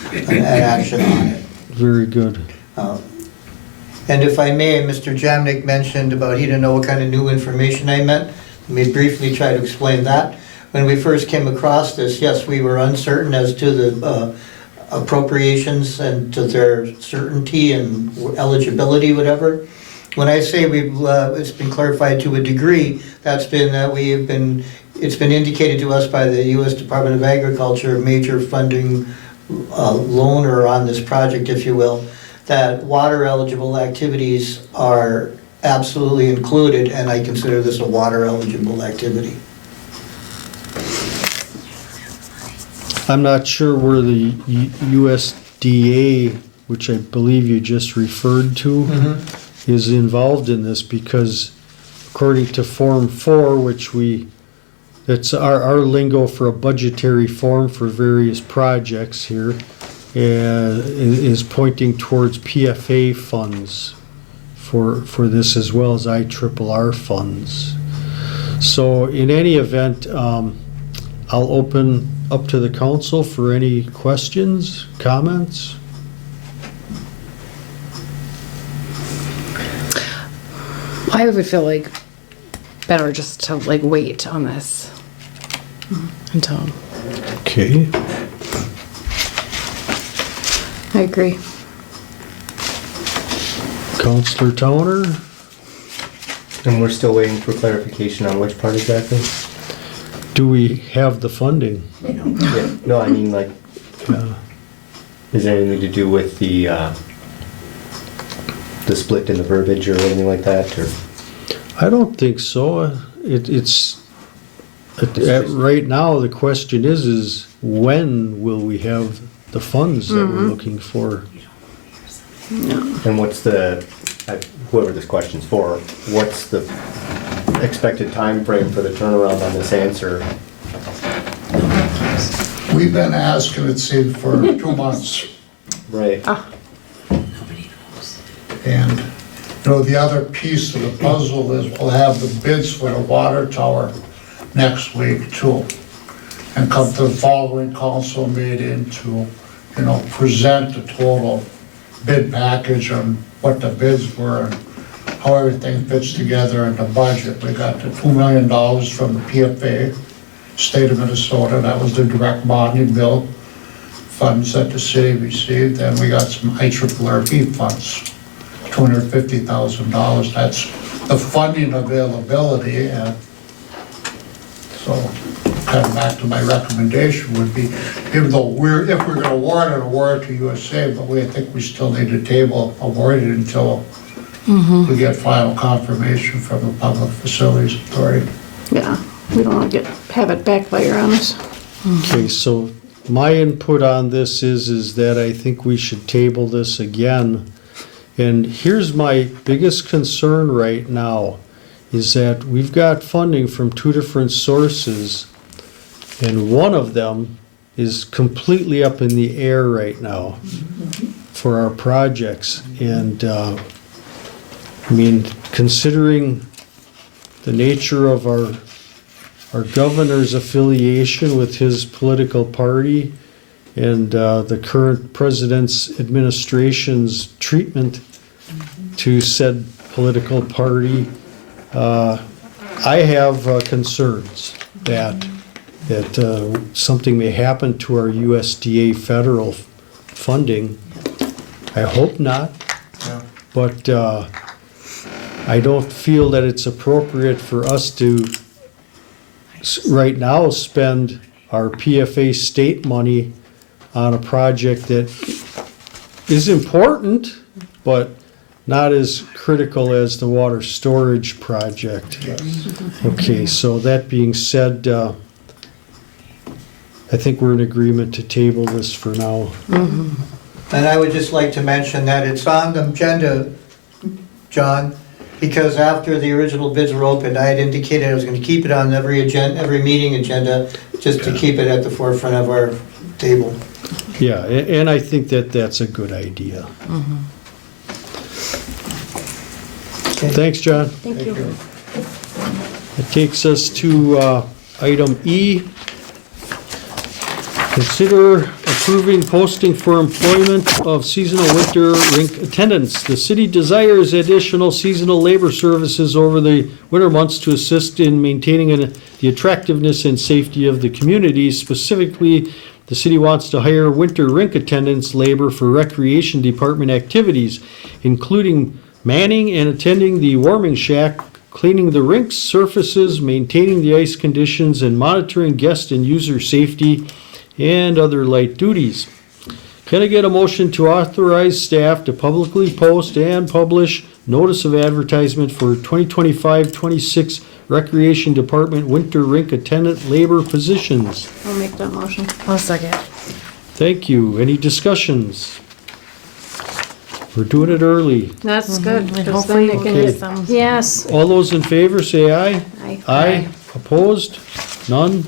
action on it. Very good. And if I may, Mr. Jamnik mentioned about he didn't know what kind of new information I meant. Let me briefly try to explain that. When we first came across this, yes, we were uncertain as to the appropriations and to their certainty and eligibility, whatever. When I say it's been clarified to a degree, that's been that it's been indicated to us by the U.S. Department of Agriculture, a major funding loaner on this project, if you will, that water eligible activities are absolutely included, and I consider this a water eligible activity. I'm not sure where the USDA, which I believe you just referred to, is involved in this, because according to Form 4, which that's our lingo for a budgetary form for various projects here, is pointing towards PFA funds for this, as well as IRRR funds. So in any event, I'll open up to the council for any questions, comments. I would feel like better just to like wait on this until. Okay. I agree. Councillor Towner? And we're still waiting for clarification on which part exactly? Do we have the funding? Yeah, no, I mean, like, is there anything to do with the split in the verbiage or anything like that, or? I don't think so. Right now, the question is when will we have the funds that we're looking for? And what's whoever this question's for, what's the expected time frame for the turnaround on this answer? We've been asking it seemed for 2 months. Right. And, the other piece of the puzzle is we'll have the bids for the water tower next week too. And come to the following council meeting to, present the total bid package on what the bids were and how everything fits together in the budget. We got the $2 million from the PFA, state of Minnesota, that was the direct bonding bill funds that the city received, and we got some IRRP funds, $250,000. That's the funding availability, and so kind of back to my recommendation would be, even though if we're gonna award it to USA, but I think we still need to table awarding it until we get final confirmation from the Public Facilities Authority. Yeah, we don't want to have it backfire on us. Okay, so my input on this is that I think we should table this again. And here's my biggest concern right now, is that we've got funding from 2 different sources, and one of them is completely up in the air right now for our projects. And considering the nature of our governor's affiliation with his political party and the current president's administration's treatment to said political party, I have concerns that something may happen to our USDA federal funding. I hope not, but I don't feel that it's appropriate for us to right now spend our PFA state money on a project that is important, but not as critical as the water storage project. Okay, so that being said, I think we're in agreement to table this for now. And I would just like to mention that it's on the agenda, John, because after the original bids were opened, I had indicated I was gonna keep it on every meeting agenda, just to keep it at the forefront of our table. Yeah, and I think that that's a good idea. Thanks, John. Thank you. It takes us to item E. Consider approving posting for employment of seasonal winter rink attendants. The city desires additional seasonal labor services over the winter months to assist in maintaining the attractiveness and safety of the community. Specifically, The city wants to hire winter rink attendants labor for recreation department activities, including manning and attending the warming shack, cleaning the rink's surfaces, maintaining the ice conditions, and monitoring guest and user safety, and other light duties. Can I get a motion to authorize staff to publicly post and publish notice of advertisement for 2025-26 Recreation Department winter rink attendant labor positions? I'll make that motion. I'll second. Thank you. Any discussions? We're doing it early. That's good. And 'cause hopefully then we'll they Okay. get some. Yes. All those in favor say aye. Aye. Aye. Opposed? None?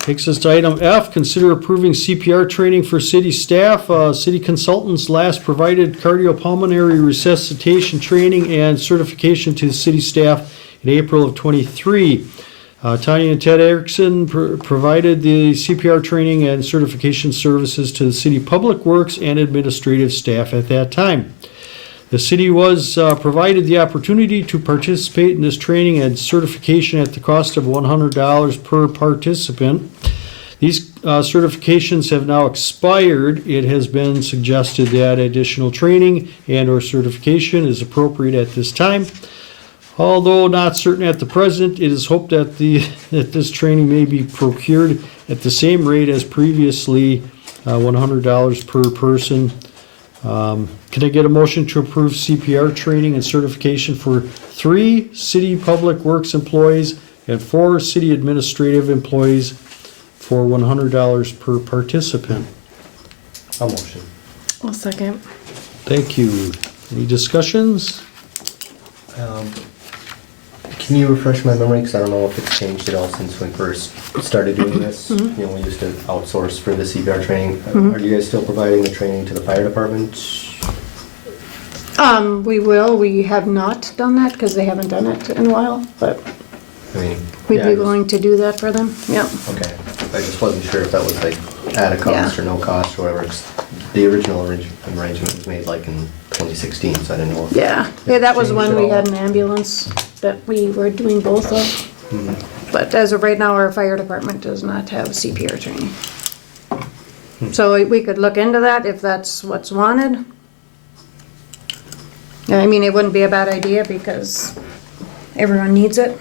Takes us to item F, consider approving CPR training for city staff. City consultants last provided cardiopulmonary resuscitation training and certification to city staff in April of '23. Tanya and Ted Erickson provided the CPR training and certification services to the city public works and administrative staff at that time. The city was provided the opportunity to participate in this training and certification at the cost of $100 per participant. These certifications have now expired. It has been suggested that additional training and/or certification is appropriate at this time. Although not certain at the present, it is hoped that that this training may be procured at the same rate as previously, $100 per person. Can I get a motion to approve CPR training and certification for 3 city public works employees and 4 city administrative employees for $100 per participant? I'll motion. I'll second. Thank you. Any discussions? Can you refresh my memory, because I don't know if it's changed at all since we first started doing this? You know, we used to outsource for the CPR training. Are you guys still providing the training to the fire department? We will. We have not done that because they haven't done it in a while, but I mean, we'd yeah, be I just- willing to do that for them. Yep. Okay, I just wasn't sure if that was like at a cost Yeah. or no cost or whatever, 'cause the original arrangement was made like in 2016, so I didn't know. Yeah. Yeah, that was when we Changed at had all. an ambulance that we were doing both of. Mhm. But as of right now, our fire department does not have CPR training. So we could look into that if that's what's wanted. I mean, it wouldn't be a bad idea because everyone needs it.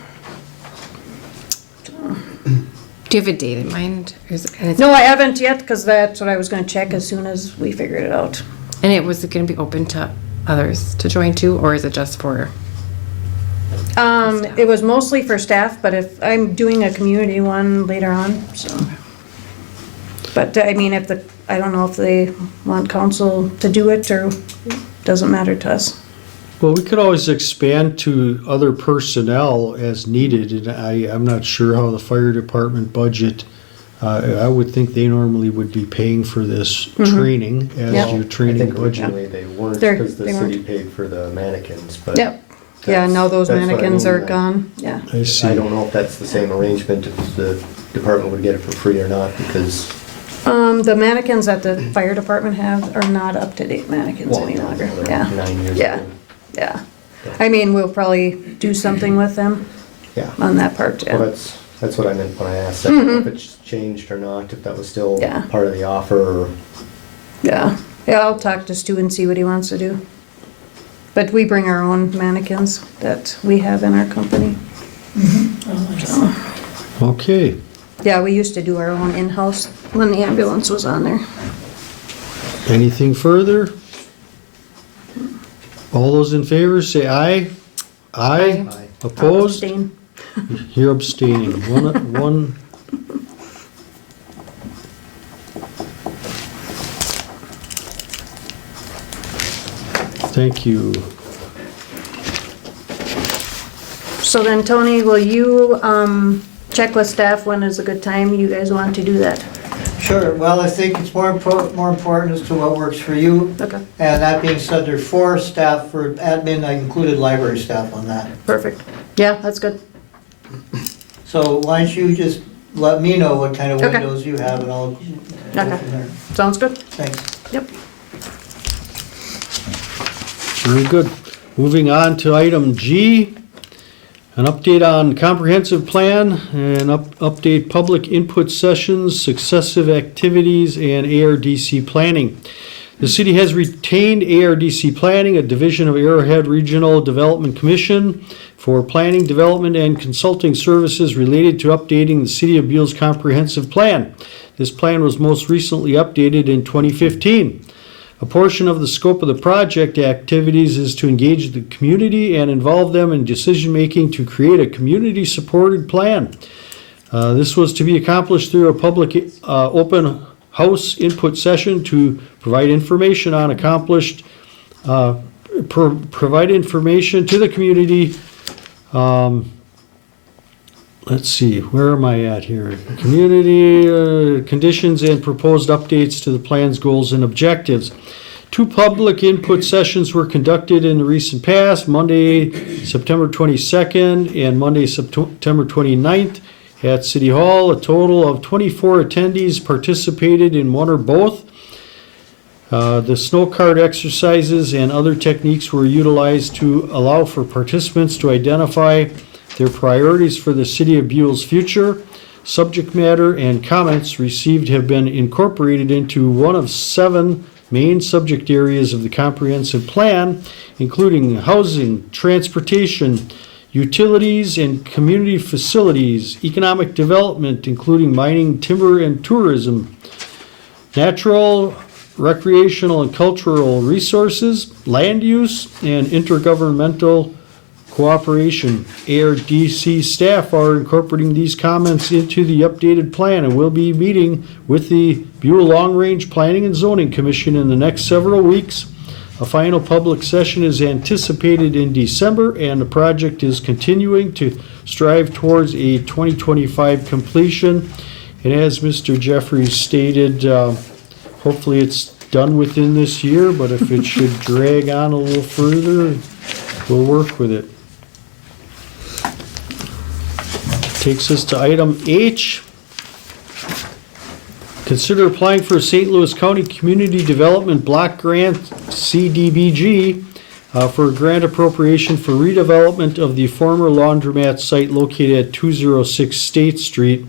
Do you have a date in mind? Or is it, and, No, I haven't yet because that's what I was gonna check as soon as we figured it out. and it was going to be open to others to join too, or is it just for? It was mostly for staff, but if, I'm doing a community one later on, so. But, I mean, I don't know if they want council to do it or, doesn't matter to us. Well, we could always expand to other personnel as needed, and I'm not sure how the fire department budget, I would think they normally would be paying for this training as Yep. your I training think budget. originally they weren't, They're- because the they city weren't. paid for the mannequins, but. Yep. Yeah, now those That's what I mannequins mean, are like- gone, yeah. I see. I don't know if that's the same arrangement, if the department would get it for free or not, because. The mannequins that the fire department have are not up-to-date mannequins well, any longer, they're yeah. 9 years Yeah. old. Yeah. I mean, we'll probably do something with them Yeah. on that part, Well, yeah. that's what I meant when I asked, I don't know if it's changed or not, if that was still Yeah. part of the offer, or. Yeah, yeah, I'll talk to Stu and see what he wants to do. But we bring our own mannequins that we have in our company. So, Okay. yeah, we used to do our own in-house when the ambulance was on there. Anything further? All those in favor say aye. Aye. Aye. I'll Opposed? abstain. You're abstaining. One. Thank you. So then, Tony, will you, check with staff when is a good time you guys want to do that? Sure, well, I think it's more important as to what works for you. Okay, And that being said, there's 4 staff for admin, I included library staff on that. perfect. Yeah, that's good. So why don't you just let me know what kind of Okay. windows you have and I'll go Okay. from there. Sounds good? Thanks. Yep. Very good. Moving on to item G. An update on comprehensive plan and update public input sessions, successive activities, and ARDC planning. The city has retained ARDC Planning, a division of Arrowhead Regional Development Commission, for planning, development, and consulting services related to updating the City of Buhl's comprehensive plan. This plan was most recently updated in 2015. A portion of the scope of the project activities is to engage the community and involve them in decision-making to create a community-supported plan. This was to be accomplished through a public open house input session to provide information on provide information to the community. Let's see, where am I at here? Community conditions and proposed updates to the plan's goals and objectives. 2 public input sessions were conducted in the recent past, Monday, September 22nd and Monday, September 29th at City Hall. A total of 24 attendees participated in one or both. The snow cart exercises and other techniques were utilized to allow for participants to identify their priorities for the City of Buhl's future. Subject matter and comments received have been incorporated into one of 7 main subject areas of the comprehensive plan, including housing, transportation, utilities and community facilities, economic development, including mining, timber, and tourism, natural, recreational, and cultural resources, land use, and intergovernmental cooperation. ARDC staff are incorporating these comments into the updated plan and will be meeting with the Buhl Long Range Planning and Zoning Commission in the next several weeks. A final public session is anticipated in December, and the project is continuing to strive towards a 2025 completion. And as Mr. Jeffries stated, hopefully it's done within this year, but if it should drag on a little further, we'll work with it. Takes us to item H. Consider applying for a St. Louis County Community Development Block Grant, CDBG, for a grant appropriation for redevelopment of the former laundromat site located at 206 State Street.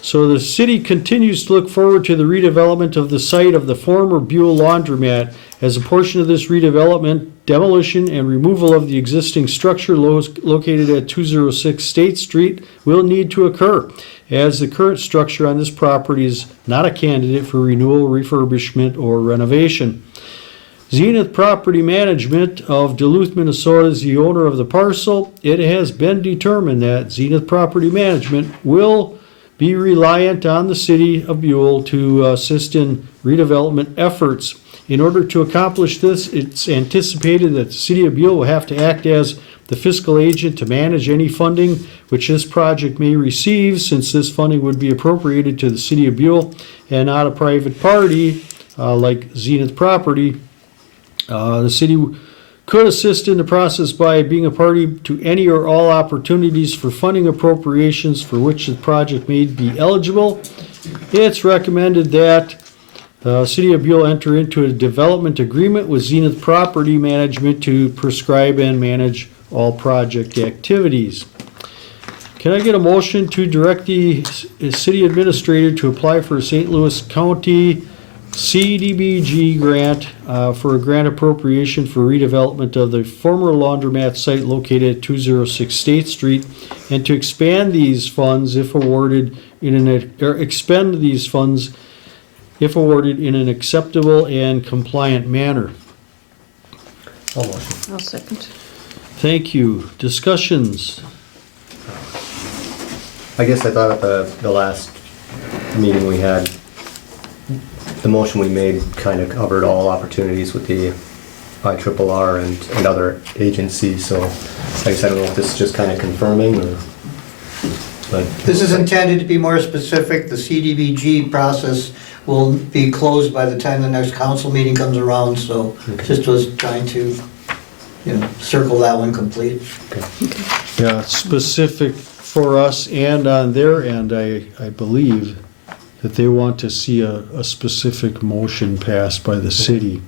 So the city continues to look forward to the redevelopment of the site of the former Buhl laundromat. As a portion of this redevelopment, demolition and removal of the existing structure located at 206 State Street will need to occur, as the current structure on this property is not a candidate for renewal, refurbishment, or renovation. Zenith Property Management of Duluth, Minnesota is the owner of the parcel. It has been determined that Zenith Property Management will be reliant on the City of Buhl to assist in redevelopment efforts. In order to accomplish this, it's anticipated that the City of Buhl will have to act as the fiscal agent to manage any funding which this project may receive, since this funding would be appropriated to the City of Buhl and not a private party like Zenith Property. The city could assist in the process by being a party to any or all opportunities for funding appropriations for which the project may be eligible. It's recommended that the City of Buhl enter into a development agreement with Zenith Property Management to prescribe and manage all project activities. Can I get a motion to direct the city administrator to apply for a St. Louis County CDBG grant for a grant appropriation for redevelopment of the former laundromat site located at 206 State Street, and to expand these funds if awarded expend these funds if awarded in an acceptable and compliant manner? I'll motion. I'll second. Thank you. Discussions? I guess I thought at the last meeting we had, the motion we made kind of covered all opportunities with the IRRR and other agencies, so I guess I don't know if this is just kind of confirming or, but. This is intended to be more specific. The CDBG process will be closed by the time the next council meeting comes around, so just was trying to, circle that one complete. Yeah, it's specific for us and on their end, I believe that they want to see a specific motion passed by the city.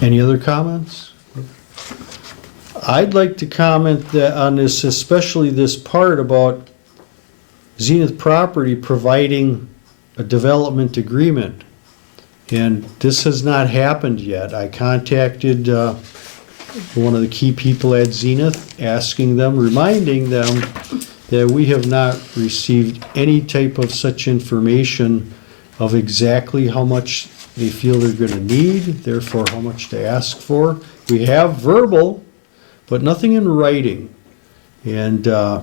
Any other comments? I'd like to comment that on this, especially this part about Zenith Property providing a development agreement. And this has not happened yet. I contacted one of the key people at Zenith, asking them, reminding them that we have not received any type of such information of exactly how much they feel they're gonna need, therefore how much to ask for. We have verbal, but nothing in writing. And the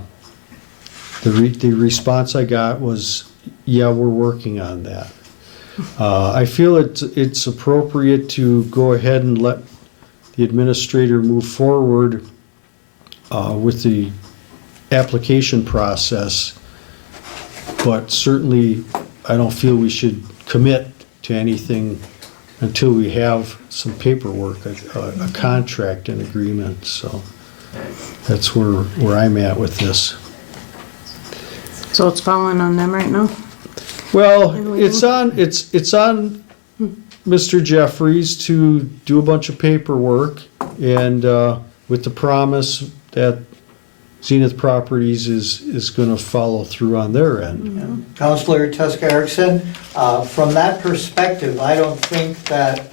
response I got was, yeah, we're working on that. I feel it's appropriate to go ahead and let the administrator move forward with the application process, but certainly I don't feel we should commit to anything until we have some paperwork, a contract and agreement. So that's where I'm at with this. So it's falling on them right now? Well, it's on Mr. Jeffries to do a bunch of paperwork, and with the promise that Zenith Properties is gonna follow through on their end. Counselor Tuska Erickson, from that perspective, I don't think that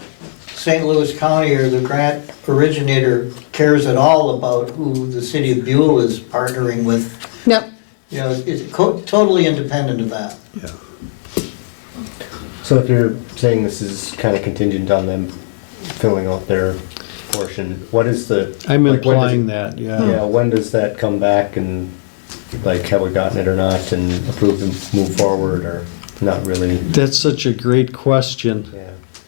St. Louis County or the grant originator cares at all about who the city of Buhl is partnering with. Yep. You know, it's totally independent of that. Yeah. So if you're saying this is kind of contingent on them filling out their portion, what is the? I'm like, when does implying it- that, yeah. Yeah, when does that come back and, like, have we gotten it or not and approved and move forward, or not really? That's such a great question. Yeah.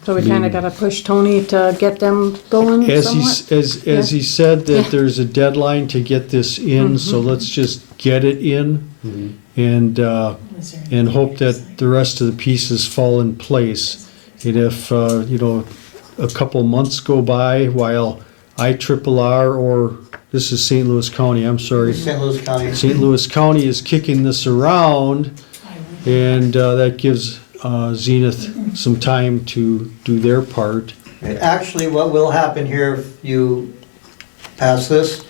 So we kinda gotta push Tony to get them going As somewhat? as he said that Yeah. there's a deadline to get this in, so let's just get it in and hope that the rest of the pieces fall in place. And if, a couple months go by while IRRR, or this is St. Louis County, I'm sorry. St. Louis County. St. Louis County is kicking this around, and that gives Zenith some time to do their part. Actually, what will happen here if you pass this,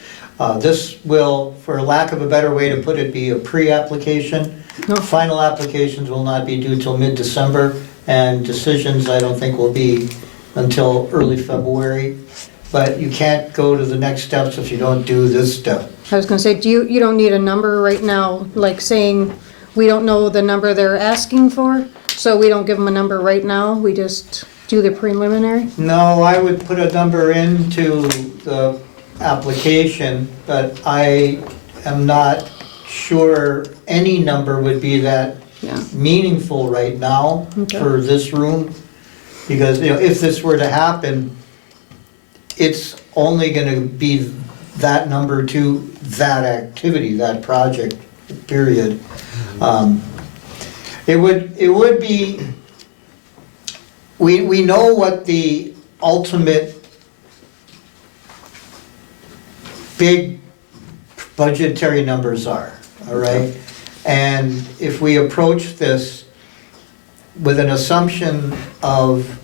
this will, for lack of a better way to put it, be a pre-application. No. Final applications will not be due till mid-December, and decisions I don't think will be until early February. But you can't go to the next steps if you don't do this step. I was gonna say, you don't need a number right now, like saying, we don't know the number they're asking for, so we don't give them a number right now, we just do the preliminary? No, I would put a number into the application, but I am not sure any number would be that Yeah. meaningful right now Okay. for this room. Because, if this were to happen, it's only gonna be that number to that activity, that project, period. It would be, we know what the ultimate big budgetary numbers are, all right? And if we approach this with an assumption of,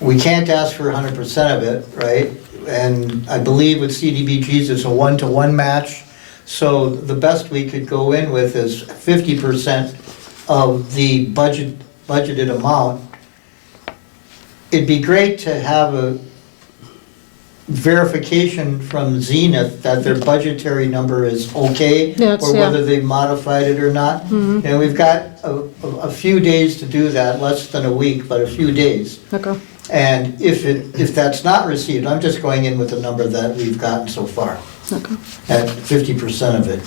we can't ask for 100% of it, right? And I believe with CDBGs, it's a 1-to-1 match. So the best we could go in with is 50% of the budgeted amount. It'd be great to have a verification from Zenith that their budgetary number is okay, or whether they've modified it or not. And we've got a few days to do that, less than a week, but a few days. Okay. And if that's not received, I'm just going in with the number that we've gotten so far, Okay. at 50% of it.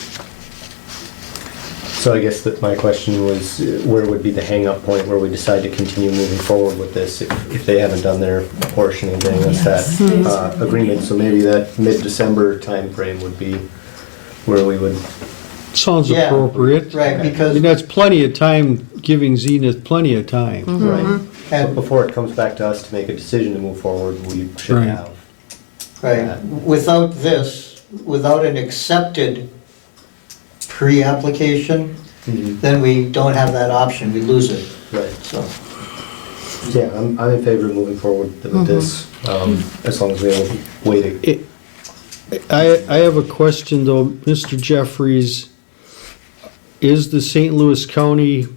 So I guess that my question was, where would be the hang-up point where we decide to continue moving forward with this if they haven't done their portion and getting us that agreement? So maybe that mid-December timeframe would be where we would. Sounds Yeah, appropriate. Right, because, That's plenty of time, giving Zenith plenty of time. Right. But and, before it comes back to us to make a decision to move forward, we should Right. have. right, without this, without an accepted pre-application, then we don't have that option, we lose it, Right. so. Yeah, I'm in favor of moving forward with this, as long as we have a way to I have a question though, Mr. Jeffries. Is the St. Louis County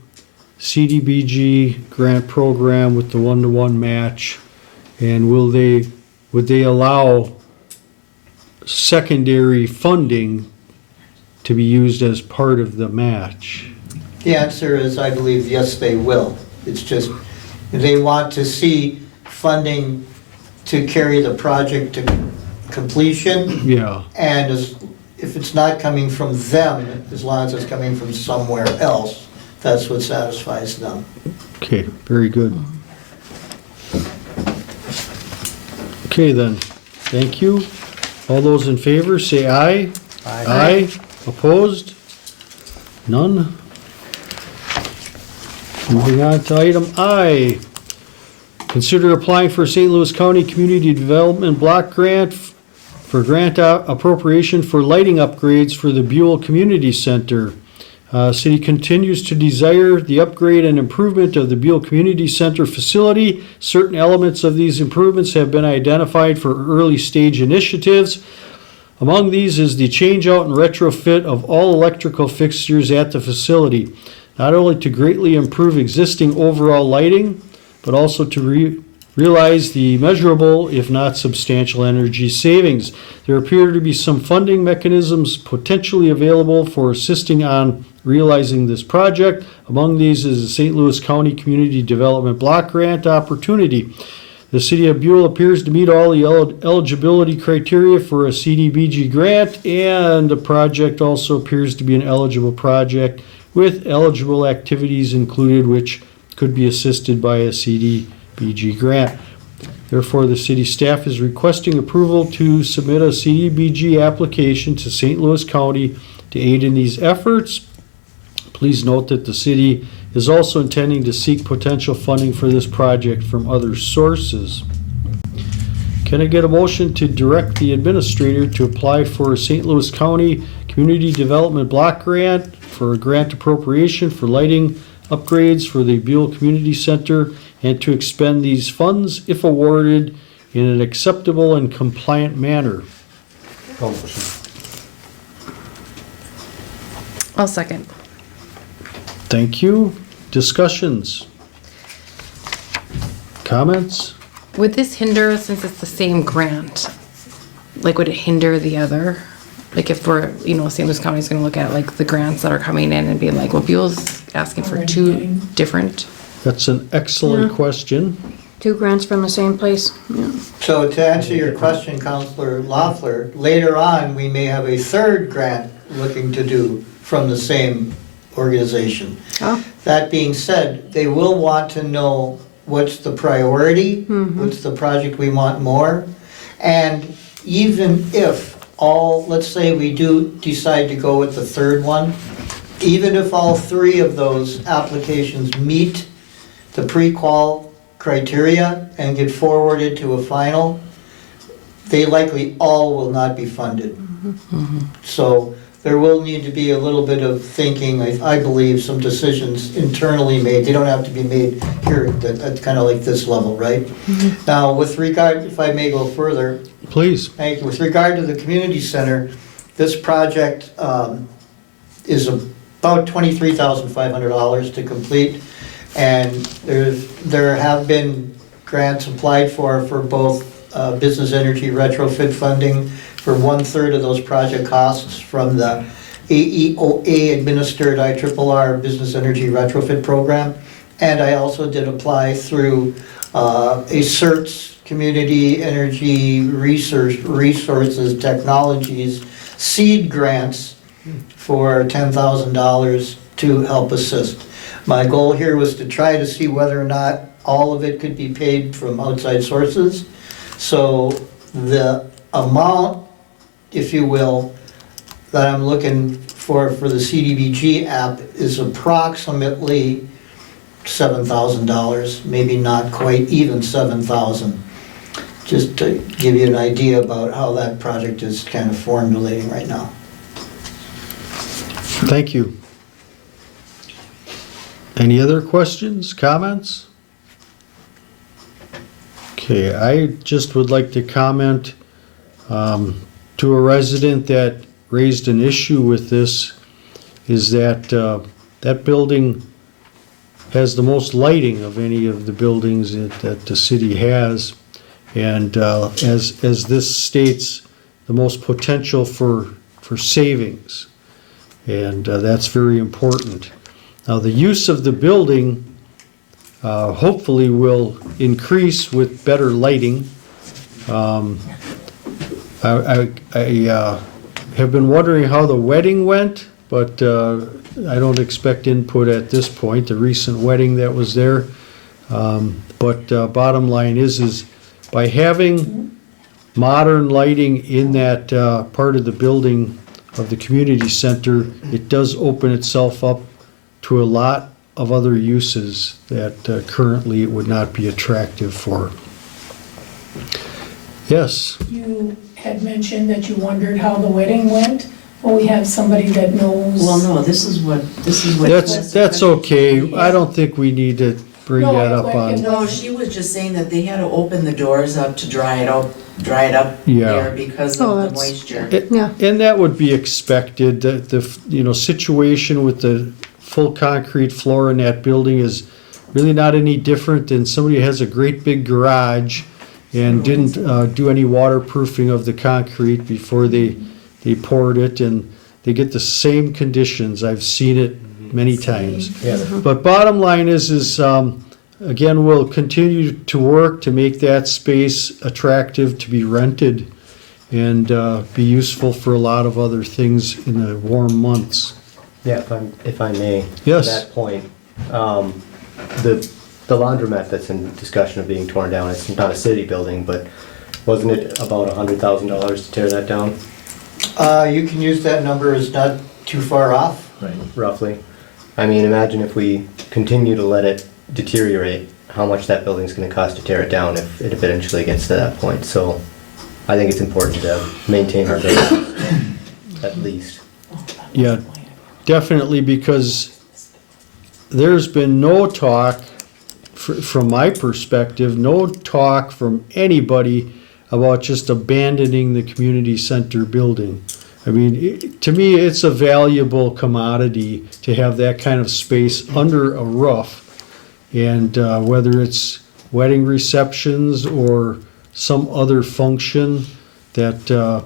CDBG grant program with the one-to-one match, and would they allow secondary funding to be used as part of the match? The answer is, I believe, yes, they will. It's just, they want to see funding to carry the project to completion. Yeah, And if it's not coming from them, as long as it's coming from somewhere else, that's what satisfies them. okay, very good. Okay then, thank you. All those in favor, say aye. Aye. Opposed? None? Moving on to item I. Consider applying for St. Louis County Community Development Block Grant for grant appropriation for lighting upgrades for the Buhl Community Center. City continues to desire the upgrade and improvement of the Buhl Community Center facility. Certain elements of these improvements have been identified for early stage initiatives. Among these is the change out and retrofit of all electrical fixtures at the facility, not only to greatly improve existing overall lighting, but also to realize the measurable, if not substantial, energy savings. There appear to be some funding mechanisms potentially available for assisting on realizing this project. Among these is the St. Louis County Community Development Block Grant opportunity. The City of Buhl appears to meet all the eligibility criteria for a CDBG grant, and the project also appears to be an eligible project with eligible activities included which could be assisted by a CDBG grant. Therefore, the city staff is requesting approval to submit a CDBG application to St. Louis County to aid in these efforts. Please note that the city is also intending to seek potential funding for this project from other sources. Can I get a motion to direct the administrator to apply for a St. Louis County Community Development Block Grant for a grant appropriation for lighting upgrades for the Buhl Community Center, and to expend these funds, if awarded, in an acceptable and compliant manner? I'll second. Thank you. Discussions? Comments? Would this hinder, since it's the same grant, like would it hinder the other? Like if we're, St. Louis County's gonna look at like the grants that are coming in and be like, well, Buell's asking for two different. That's an excellent Yeah. question. 2 grants from the same place, yeah. So to answer your question, Counselor Loeffler, later on, we may have a third grant looking to do from the same organization. Oh. That being said, they will want to know what's the priority, what's the project we want more, and even if let's say we do decide to go with the third one, even if all 3 of those applications meet the pre-qual criteria and get forwarded to a final, they likely all will not be funded. So there will need to be a little bit of thinking, I believe, some decisions internally made. They don't have to be made here at kind of like this level, right? Now, with regard, if I may go further. Please. Thank you. With regard to the community center, this project is about $23,500 to complete. And there have been grants applied for both business energy retrofit funding for 1/3 of those project costs from the AEOA administered IRRR Business Energy Retrofit Program. And I also did apply through a CERTS, Community Energy Resources Technologies seed grants for $10,000 to help assist. My goal here was to try to see whether or not all of it could be paid from outside sources. So the amount, if you will, that I'm looking for the CDBG app is approximately $7,000, maybe not quite even $7,000. Just to give you an idea about how that project is kind of formulating right now. Thank you. Any other questions, comments? Okay, I just would like to comment to to a resident that raised an issue with this is that that building has the most lighting of any of the buildings that the city has. And as this states, the most potential for savings. And that's very important. Now, the use of the building hopefully will increase with better lighting. I have been wondering how the wedding went, but I don't expect input at this point, the recent wedding that was there. But bottom line is by having modern lighting in that part of the building of the community center, it does open itself up to a lot of other uses that currently it would not be attractive for. Yes? You had mentioned that you wondered how the wedding went. Well, we have somebody that knows. Well, no, this is what. That's okay. I don't think we need to bring No, that up it- on. No, she was just saying that they had to open the doors up to dry it up Yeah. there because Oh, of the that's- moisture. Yeah. And that would be expected. The situation with the full concrete floor in that building is really not any different than somebody who has a great big garage and didn't do any waterproofing of the concrete before they poured it, and they get the same conditions. I've seen it many times. Yeah. But bottom line is again, we'll continue to work to make that space attractive to be rented and be useful for a lot of other things in the warm months. Yeah, if I may. Yes. To that point, the laundromat that's in discussion of being torn down, it's not a city building, but wasn't it about $100,000 to tear that down? You can use that number, it's not too far off. Right. Roughly. I mean, imagine if we continue to let it deteriorate, how much that building's gonna cost to tear it down if it eventually gets to that point. So I think it's important to maintain our building, at least. Yeah, definitely, because there's been no talk, from my perspective, no talk from anybody about just abandoning the community center building. I mean, to me, it's a valuable commodity to have that kind of space under a roof. And whether it's wedding receptions or some other function that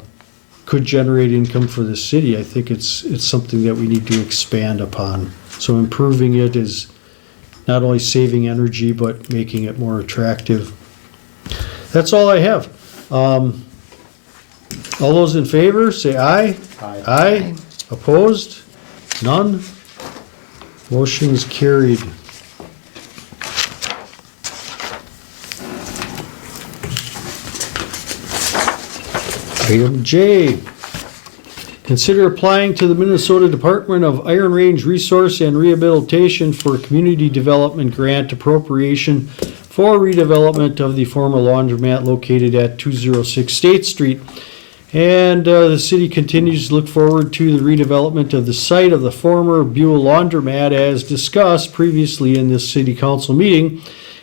could generate income for the city, I think it's something that we need to expand upon. So improving it is not only saving energy, but making it more attractive. That's all I have. All those in favor, say aye. Aye. Aye. Opposed? None? Motion's carried. Item J, consider applying to the Minnesota Department of Iron Range Resource and Rehabilitation for Community Development Grant appropriation for redevelopment of the former laundromat located at 206 State Street. And the city continues to look forward to the redevelopment of the site of the former Buhl laundromat as discussed previously in this city council meeting.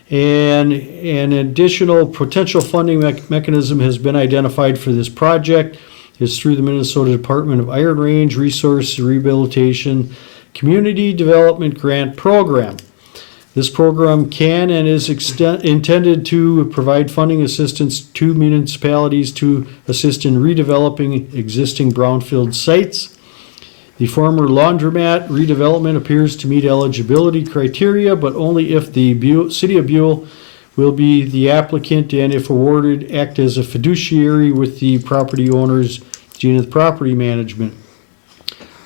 And an additional potential funding mechanism has been identified for this project. It's through the Minnesota Department of Iron Range Resource Rehabilitation Community Development Grant Program. This program can and is intended to provide funding assistance to municipalities to assist in redeveloping existing brownfield sites. The former laundromat redevelopment appears to meet eligibility criteria, but only if the City of Buhl will be the applicant and, if awarded, act as a fiduciary with the property owners, Zenith Property Management.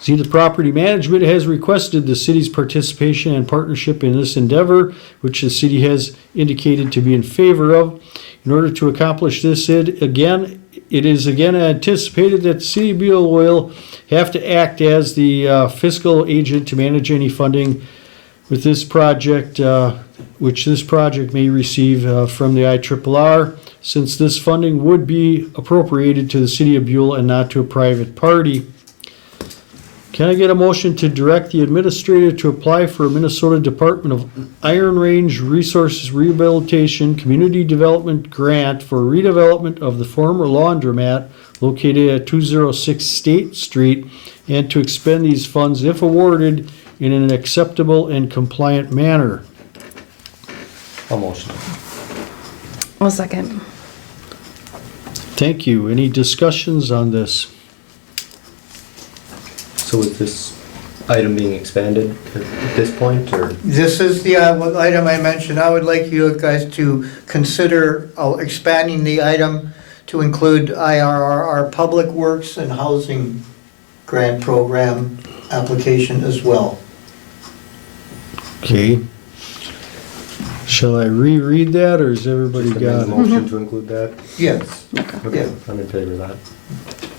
Zenith Property Management has requested the city's participation and partnership in this endeavor, which the city has indicated to be in favor of. In order to accomplish this, it is again anticipated that the City of Buhl will have to act as the fiscal agent to manage any funding with this project, which this project may receive from the IRRR, since this funding would be appropriated to the City of Buhl and not to a private party. Can I get a motion to direct the administrator to apply for a Minnesota Department of Iron Range Resources Rehabilitation Community Development Grant for redevelopment of the former laundromat located at 206 State Street, and to expend these funds if awarded in an acceptable and compliant manner? I'll motion. I'll second. Thank you. Any discussions on this? So is this item being expanded at this point, or? This is the one item I mentioned. I would like you guys to consider expanding the item to include IRR, Public Works and Housing Grant Program application as well. Okay. Shall I reread that, or has everybody Just amend got the it? motion to include that? Yes. Okay, Yeah. I'm in favor of that.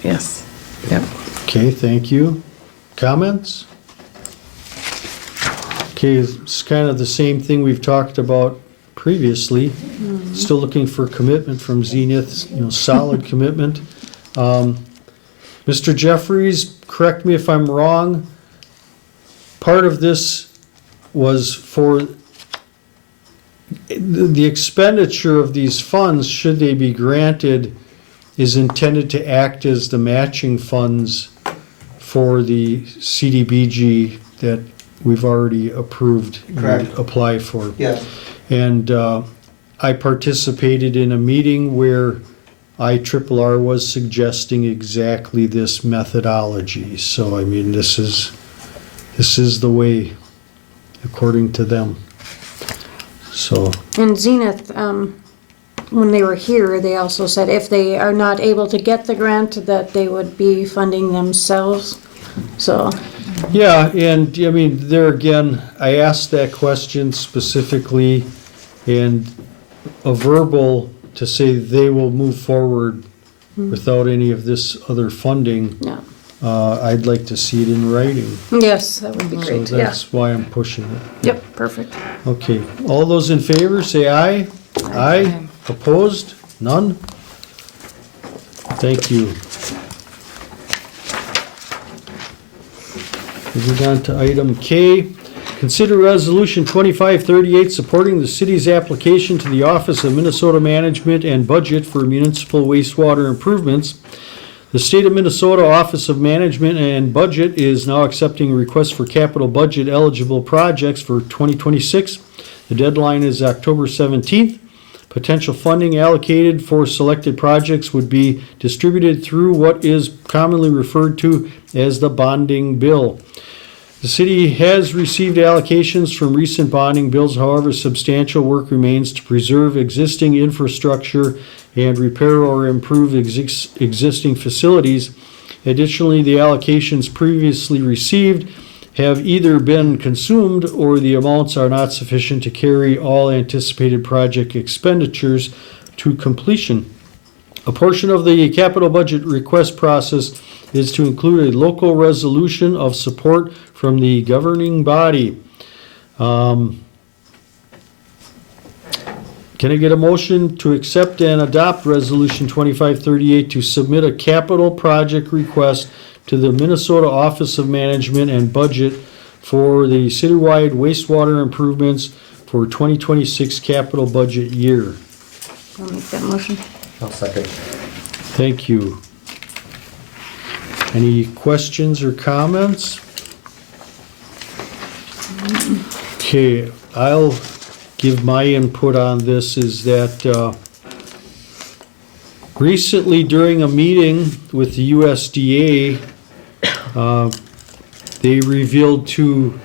Yes. Yep. Okay, thank you. Comments? Okay, it's kind of the same thing we've talked about previously. Still looking for commitment from Zenith, solid commitment. Mr. Jeffries, correct me if I'm wrong. Part of this was for the expenditure of these funds, should they be granted, is intended to act as the matching funds for the CDBG that we've already approved Correct. and applied for. Yes. And I participated in a meeting where IRRR was suggesting exactly this methodology. So, I mean, this is the way, according to them. So, And Zenith, when they were here, they also said if they are not able to get the grant, that they would be funding themselves. So, yeah, and I mean, there again, I asked that question specifically, and a verbal to say they will move forward without any of this other funding. yeah. I'd like to see it in writing. Yes, that would be So great, yeah. that's why I'm pushing it. Yep, perfect. Okay, all those in favor, say aye. Aye. Opposed? None? Thank you. Moving on to item K. Consider Resolution 2538 supporting the city's application to the Office of Minnesota Management and Budget for municipal wastewater improvements. The State of Minnesota Office of Management and Budget is now accepting requests for capital budget eligible projects for 2026. The deadline is October 17th. Potential funding allocated for selected projects would be distributed through what is commonly referred to as the bonding bill. The city has received allocations from recent bonding bills. However, substantial work remains to preserve existing infrastructure and repair or improve existing facilities. Additionally, the allocations previously received have either been consumed or the amounts are not sufficient to carry all anticipated project expenditures to completion. A portion of the capital budget request process is to include a local resolution of support from the governing body. Can I get a motion to accept and adopt Resolution 2538 to submit a capital project request to the Minnesota Office of Management and Budget for the citywide wastewater improvements for 2026 capital budget year? I'll make that motion. I'll second. Thank you. Any questions or comments? Okay, I'll give my input on this, is that recently during a meeting with the USDA, they revealed to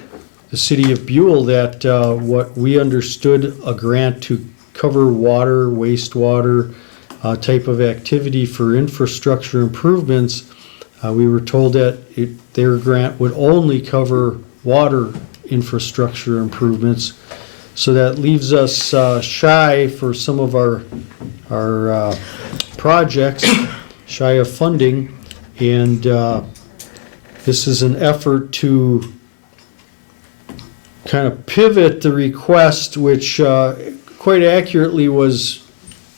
the city of Buhl that what we understood a grant to cover water, wastewater type of activity for infrastructure improvements, we were told that their grant would only cover water infrastructure improvements. So that leaves us shy for some of our projects, shy of funding. And this is an effort to kind of pivot the request, which quite accurately was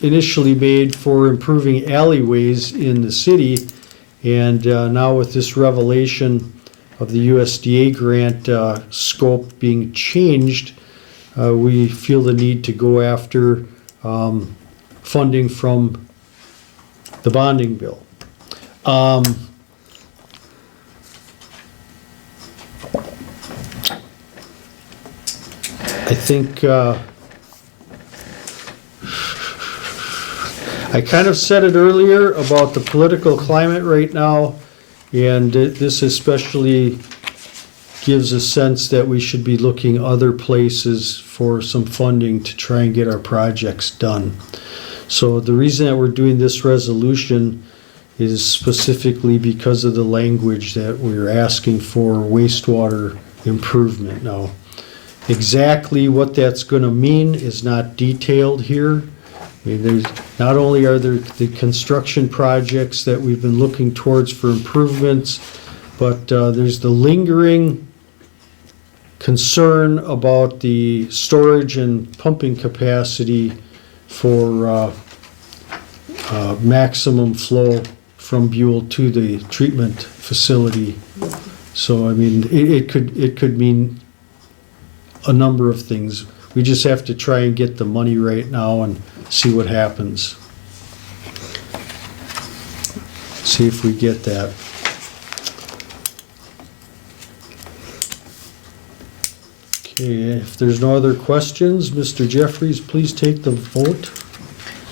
initially made for improving alleyways in the city. And now with this revelation of the USDA grant scope being changed, we feel the need to go after funding from the bonding bill. I think I kind of said it earlier about the political climate right now, and this especially gives a sense that we should be looking other places for some funding to try and get our projects done. So the reason that we're doing this resolution is specifically because of the language that we're asking for wastewater improvement. Now, exactly what that's going to mean is not detailed here. I mean, there's, not only are there the construction projects that we've been looking towards for improvements, but there's the lingering concern about the storage and pumping capacity for maximum flow from Buhl to the treatment facility. So, I mean, it could mean a number of things. We just have to try and get the money right now and see what happens. See if we get that. Okay, if there's no other questions, Mr. Jeffries, please take the vote.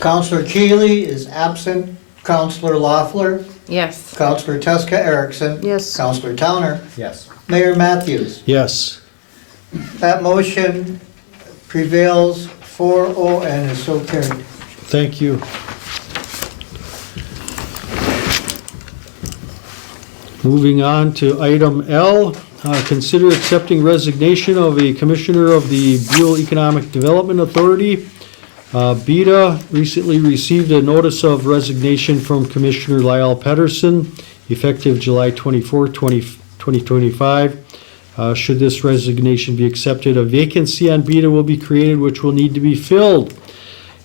Counselor Keeley is absent. Counselor Loeffler. Yes. Counselor Teska Erickson. Yes. Counselor Towner. Yes. Mayor Matthews. Yes. That motion prevails 4-0 and is so carried. Thank you. Moving on to item L, consider accepting resignation of a commissioner of the Buhl Economic Development Authority. BETA recently received a notice of resignation from Commissioner Lyle Pedersen, effective July 24, 2025. Should this resignation be accepted, a vacancy on BETA will be created which will need to be filled.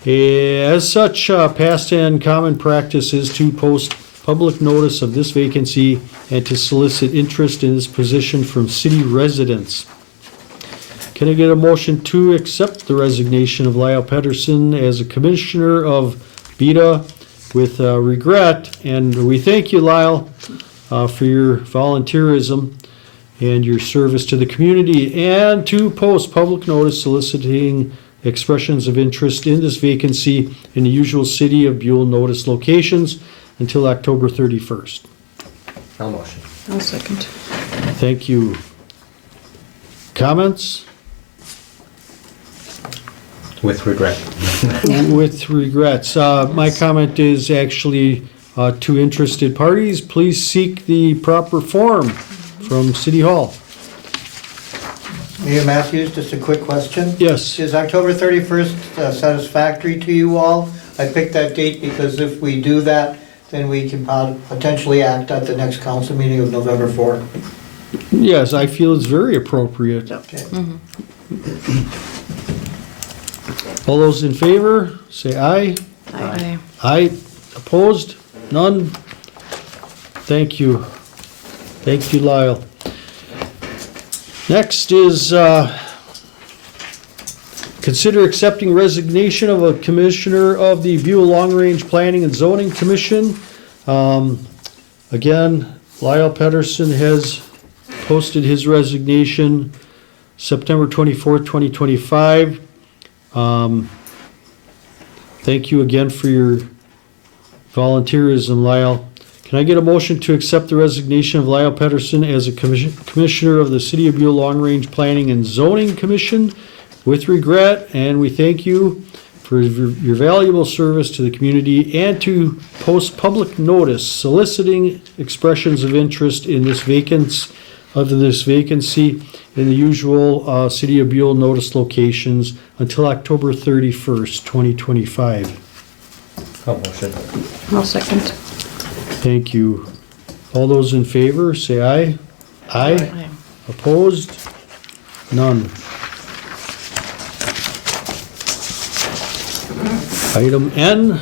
As such, past and common practice is to post public notice of this vacancy and to solicit interest in this position from city residents. Can I get a motion to accept the resignation of Lyle Pedersen as a commissioner of BETA with regret? And we thank you, Lyle, for your volunteerism and your service to the community, and to post public notice soliciting expressions of interest in this vacancy in the usual city of Buhl notice locations until October 31st. I'll motion. I'll second. Thank you. Comments? With regret. With regrets. My comment is actually to interested parties, please seek the proper form from City Hall. Mayor Matthews, just a quick question. Yes. Is October 31st satisfactory to you all? I picked that date because if we do that, then we can potentially act at the next council meeting of November 4th. Yes, I feel it's very appropriate. Okay. All those in favor, say aye. Aye. Aye. Opposed? None? Thank you. Thank you, Lyle. Next is consider accepting resignation of a commissioner of the Buhl Long Range Planning and Zoning Commission. Again, Lyle Pedersen has posted his resignation September 24th, 2025. Thank you again for your volunteerism, Lyle. Can I get a motion to accept the resignation of Lyle Pedersen as a commissioner of the City of Buhl Long Range Planning and Zoning Commission with regret? And we thank you for your valuable service to the community, and to post public notice soliciting expressions of interest in this vacancy in the usual City of Buhl notice locations until October 31st, 2025. I'll motion. I'll second. Thank you. All those in favor, say aye. Aye. Opposed? None. Item N,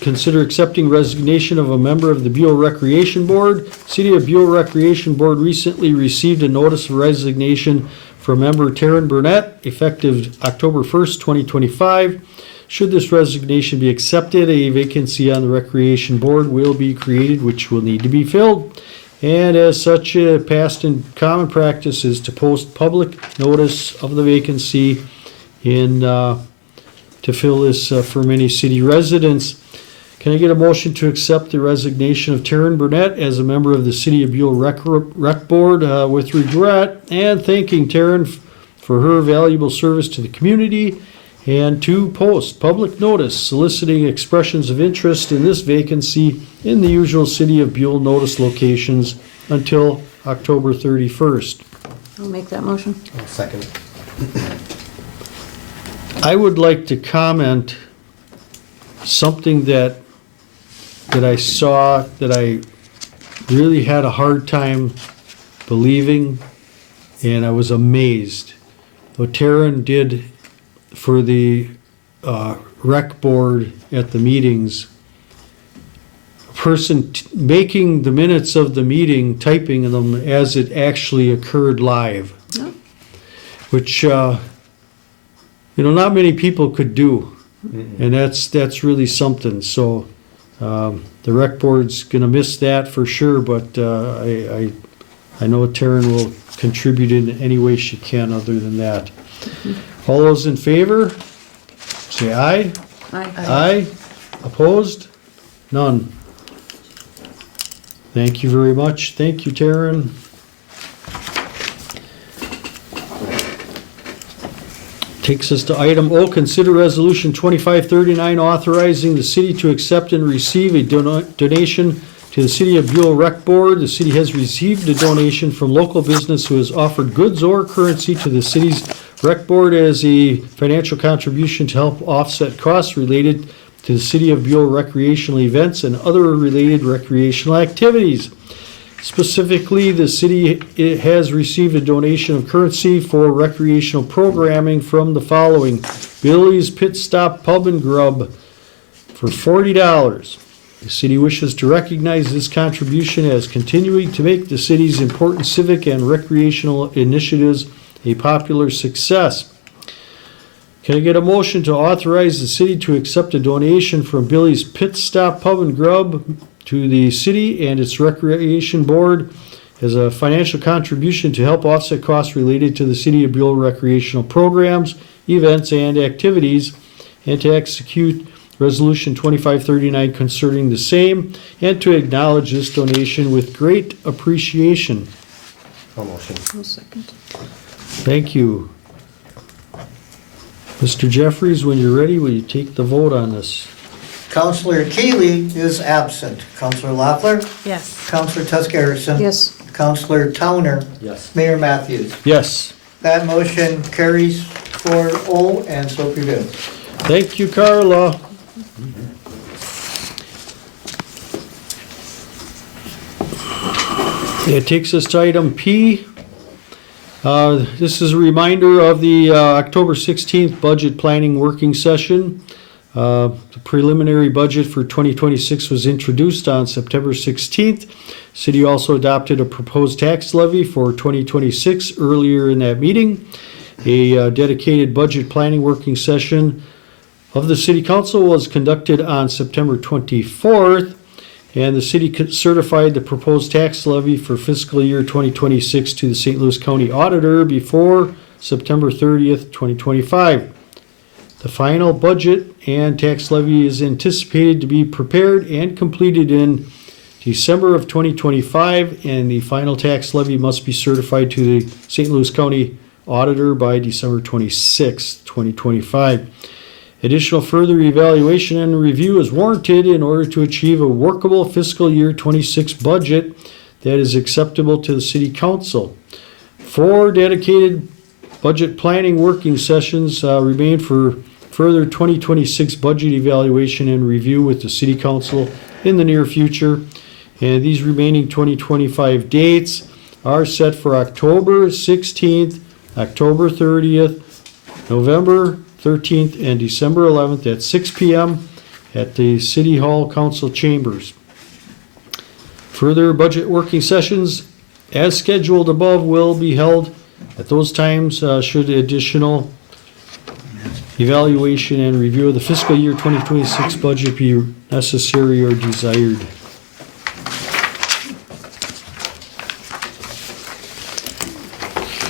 consider accepting resignation of a member of the Buhl Recreation Board. City of Buhl Recreation Board recently received a notice of resignation from member Taryn Burnett, effective October 1st, 2025. Should this resignation be accepted, a vacancy on the Recreation Board will be created, which will need to be filled. And as such, past and common practice is to post public notice of the vacancy to fill this for many city residents. Can I get a motion to accept the resignation of Taryn Burnett as a member of the City of Buhl Rec Board with regret, and thanking Taryn for her valuable service to the community, and to post public notice soliciting expressions of interest in this vacancy in the usual City of Buhl notice locations until October 31st. I'll make that motion. I'll second. I would like to comment something that I saw that I really had a hard time believing, and I was amazed. What Taryn did for the rec board at the meetings, a person making the minutes of the meeting, typing them as it actually occurred live, which not many people could do, and that's really something. So the rec board's gonna miss that for sure, but I know Taryn will contribute in any way she can other than that. All those in favor, say aye. Aye. Opposed? None. Thank you very much. Thank you, Taryn. Takes us to item O, consider resolution 2539 authorizing the city to accept and receive a donation to the City of Buhl Rec Board. The city has received a donation from local business who has offered goods or currency to the city's rec board as a financial contribution to help offset costs related to the City of Buhl recreational events and other related recreational activities. Specifically, the city has received a donation of currency for recreational programming from the following: Billy's Pit Stop Pub and Grub for $40. The city wishes to recognize this contribution as continuing to make the city's important civic and recreational initiatives a popular success. Can I get a motion to authorize the city to accept a donation from Billy's Pit Stop Pub and Grub to the city and its recreation board as a financial contribution to help offset costs related to the City of Buhl recreational programs, events, and activities, and to execute Resolution 2539 concerning the same, and to acknowledge this donation with great appreciation? I'll motion. I'll second. Thank you. Mr. Jeffries, when you're ready, will you take the vote on this? Counselor Keeley is absent. Counselor Loeffler, Yes. Counselor Tusk-Harrison. Yes. Counselor Towner, Yes. Mayor Matthews. Yes. That motion carries 4-0, and so prevails. Thank you, Carla. It takes us to item P. This is a reminder of the October 16th budget planning working session. The preliminary budget for 2026 was introduced on September 16th. City also adopted a proposed tax levy for 2026 earlier in that meeting. A dedicated budget planning working session of the City Council was conducted on September 24th, and the city certified the proposed tax levy for fiscal year 2026 to the St. Louis County Auditor before September 30th, 2025. The final budget and tax levy is anticipated to be prepared and completed in December of 2025, and the final tax levy must be certified to the St. Louis County Auditor by December 26, 2025. Additional further evaluation and review is warranted in order to achieve a workable fiscal year 26 budget that is acceptable to the City Council. 4 dedicated budget planning working sessions remain for further 2026 budget evaluation and review with the City Council in the near future. And these remaining 2025 dates are set for October 16th, October 30th, November 13th, and December 11th at 6 p.m. at the City Hall Council Chambers. Further budget working sessions, as scheduled above, will be held at those times should additional evaluation and review of the fiscal year 2026 budget be necessary or desired.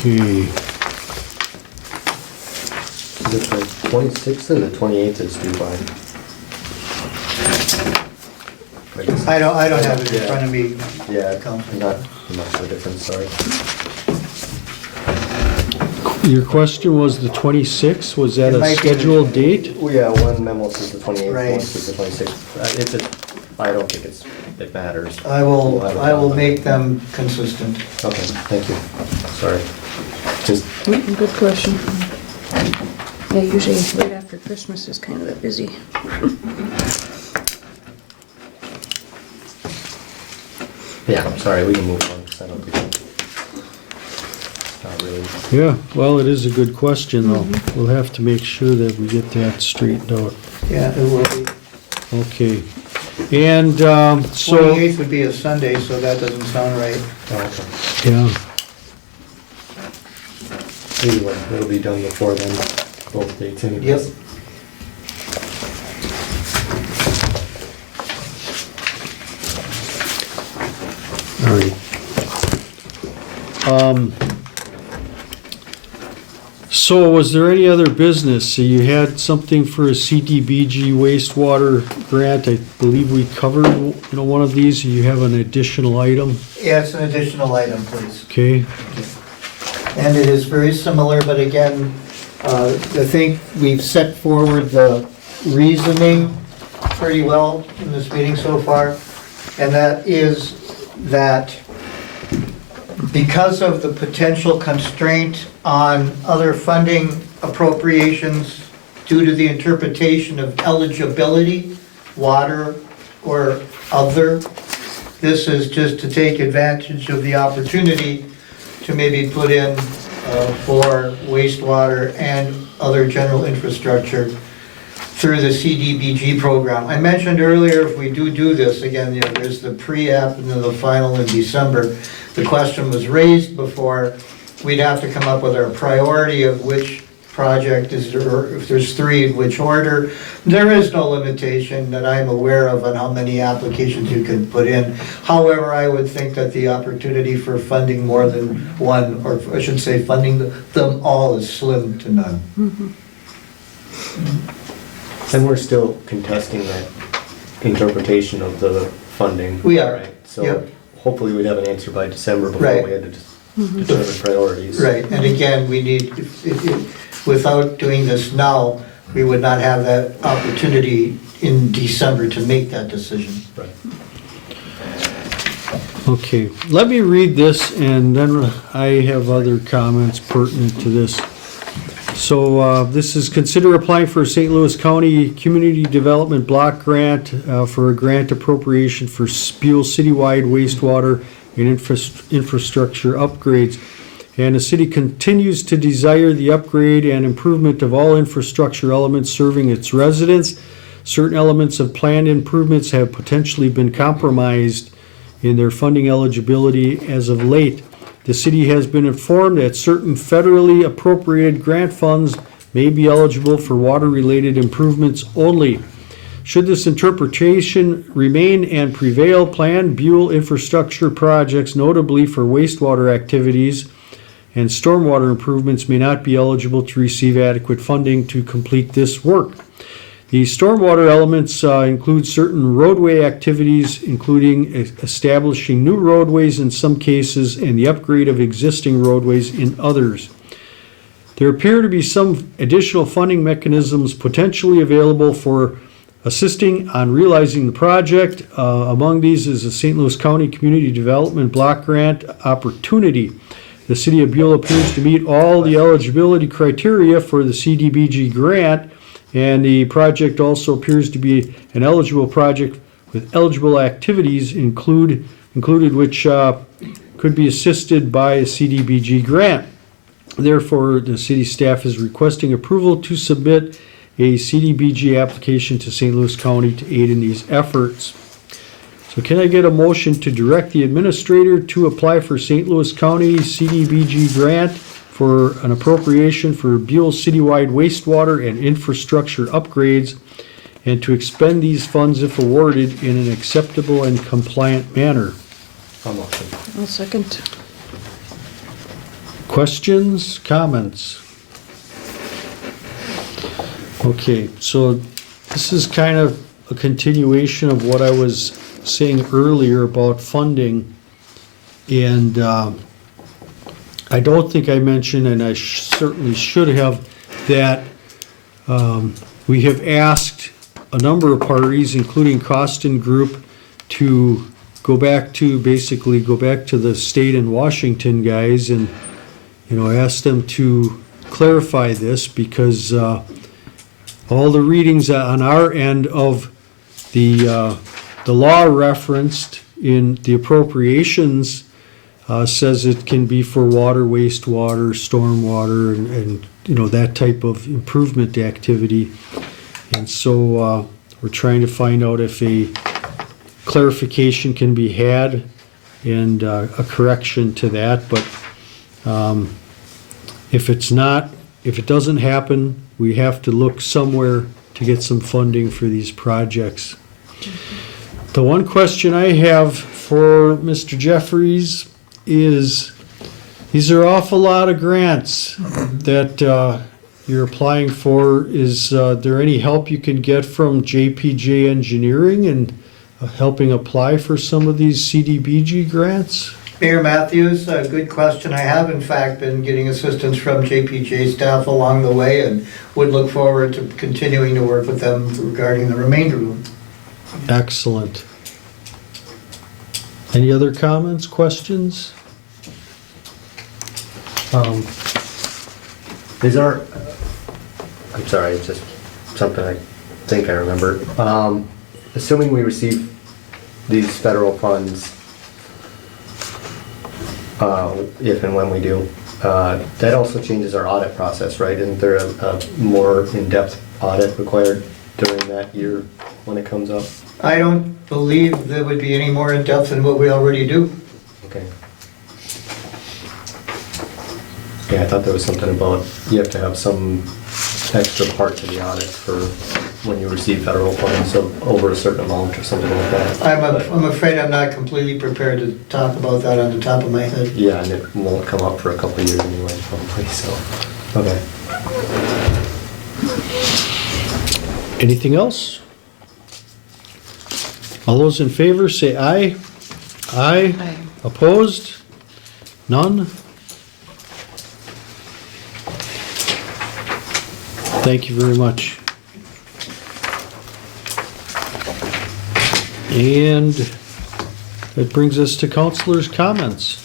Okay. Is it the 26th and the 28th is due by? I don't have it in front of me. Yeah, Council. not much of a difference, sorry. Your question was the 26th, was that It a might be the- scheduled date? Well, yeah, one memo says the 28th, Right. one says the 26th. I don't think it matters. I We'll have it will done. make them consistent. Okay, thank you. Sorry. Just, Good question. Yeah, usually right after Christmas is kind of a busy. yeah, I'm sorry, we can move on, 'cause I don't think, not really. Yeah, well, it is a good question, though. We'll have to make sure that we get that straightened out. Yeah, it will be. Okay. And, so, 28th would be a Sunday, so that doesn't sound right. Okay. yeah, Anyway, it'll be done before then, both dates anyways. Yep. all right. So was there any other business? So you had something for a CDBG wastewater grant. I believe we covered, one of these. You have an additional item, Yeah, it's an additional item, please. okay? And it is very similar, but again, I think we've set forward the reasoning pretty well in this meeting so far. And that is that because of the potential constraint on other funding appropriations due to the interpretation of eligibility, water or other, this is just to take advantage of the opportunity to maybe put in for wastewater and other general infrastructure through the CDBG program. I mentioned earlier, if we do this, again, there's the pre-app and then the final in December. The question was raised before, we'd have to come up with our priority of which project is there, or if there's three, in which order. There is no limitation that I'm aware of on how many applications you can put in. However, I would think that the opportunity for funding more than one, or I should say funding them all, is slim to none. And we're still contesting that interpretation of the funding. We are, Right, so yep. hopefully we'd have an answer by December before Right. we had to determine priorities. Right, and again, we need, without doing this now, we would not have that opportunity in December to make that decision. Right. Okay, let me read this and then I have other comments pertinent to this. So this is consider applying for a St. Louis County Community Development Block Grant for a grant appropriation for Buhl citywide wastewater and infrastructure upgrades. And the city continues to desire the upgrade and improvement of all infrastructure elements serving its residents. Certain elements of planned improvements have potentially been compromised in their funding eligibility as of late. The city has been informed that certain federally appropriated grant funds may be eligible for water-related improvements only. Should this interpretation remain and prevail, planned Buhl infrastructure projects, notably for wastewater activities and stormwater improvements, may not be eligible to receive adequate funding to complete this work. The stormwater elements include certain roadway activities, including establishing new roadways in some cases and the upgrade of existing roadways in others. There appear to be some additional funding mechanisms potentially available for assisting on realizing the project. Among these is the St. Louis County Community Development Block Grant opportunity. The city of Buhl appears to meet all the eligibility criteria for the CDBG grant, and the project also appears to be an eligible project with eligible activities included which could be assisted by a CDBG grant. Therefore, the city staff is requesting approval to submit a CDBG application to St. Louis County to aid in these efforts. So can I get a motion to direct the administrator to apply for St. Louis County CDBG grant for an appropriation for Buhl citywide wastewater and infrastructure upgrades, and to expend these funds if awarded in an acceptable and compliant manner? I'll motion. I'll second. Questions, comments? Okay, so this is kind of a continuation of what I was saying earlier about funding. And I don't think I mentioned, and I certainly should have, that we have asked a number of parties, including Costin Group, to basically go back to the state and Washington guys and, ask them to clarify this, because all the readings on our end of the law referenced in the appropriations says it can be for water, wastewater, stormwater, and that type of improvement activity. And so we're trying to find out if a clarification can be had and a correction to that. But if it doesn't happen, we have to look somewhere to get some funding for these projects. The one question I have for Mr. Jeffries is, these are awful lot of grants that you're applying for. Is there any help you can get from JPJ Engineering and helping apply for some of these CDBG grants? Mayor Matthews, a good question. I have in fact been getting assistance from JPJ staff along the way and would look forward to continuing to work with them regarding the remainder of them. Excellent. Any other comments, questions? I'm sorry, it's just something I think I remember. Assuming we receive these federal funds, if and when we do, that also changes our audit process, right? Isn't there a more in-depth audit required during that year when it comes up? I don't believe there would be any more in depth than what we already do. Okay. Yeah, I thought there was something about you have to have some extra part to the audit for when you receive federal funds of over a certain amount or something like that. I'm afraid I'm not completely prepared to talk about that on the top of my head. Yeah, and it won't come up for a couple of years anyway, probably, so, okay. Anything else? All those in favor say aye. Aye. Aye. Opposed? None? Thank you very much. And that brings us to councilors' comments.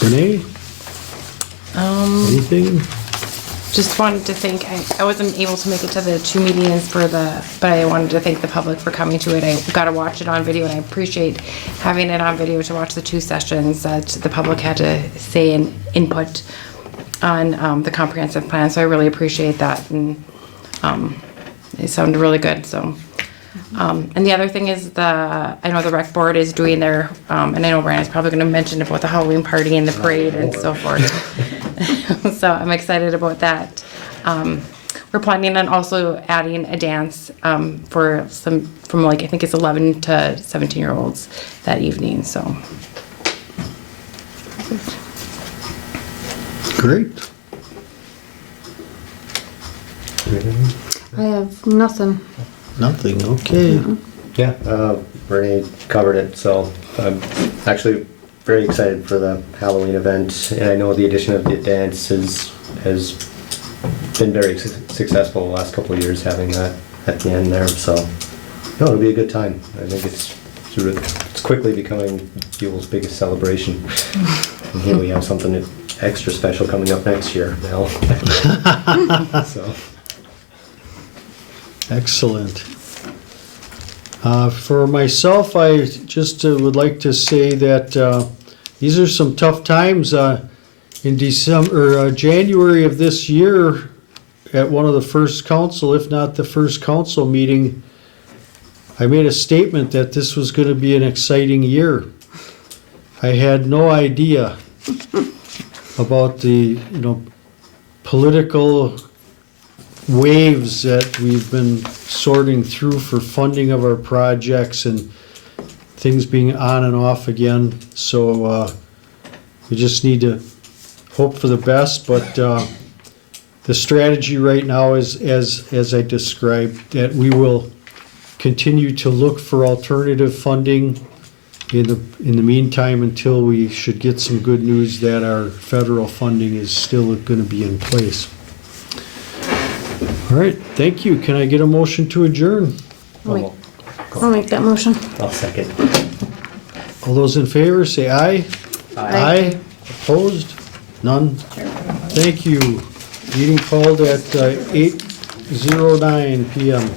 Renee, anything? Just wanted to thank, I wasn't able to make it to the 2 meetings but I wanted to thank the public for coming to it. I got to watch it on video, and I appreciate having it on video to watch the 2 sessions that the public had to say and input on the comprehensive plan. So I really appreciate that, and it sounded really good. So, and the other thing is I know the rec board is doing their, and I know Brandon's probably going to mention about the Halloween party and the parade and so forth. So I'm excited about that. We're planning on also adding a dance from like, I think it's 11 to 17-year-olds that evening, so. Great. I have nothing. Nothing, okay. Yeah, Renee covered it, so I'm actually very excited for the Halloween event, and I know the addition of the dance has been very successful the last couple of years, having that at the end there, so no, it'll be a good time. I think it's quickly becoming Buhl's biggest celebration. And here we have something extra special coming up next year now. So. Excellent. For myself, I just would like to say that these are some tough times. In December, or January of this year, at one of the first council, if not the first council meeting, I made a statement that this was gonna be an exciting year. I had no idea about the, political waves that we've been sorting through for funding of our projects and things being on and off again. So we just need to hope for the best, but the strategy right now is, as I described, that we will continue to look for alternative funding in the meantime until we should get some good news that our federal funding is still going to be in place. All right, thank you. Can I get a motion to adjourn? I'll make that motion. I'll second. All those in favor, say aye. Aye. Opposed? None? Thank you. Meeting called at 8:09 PM.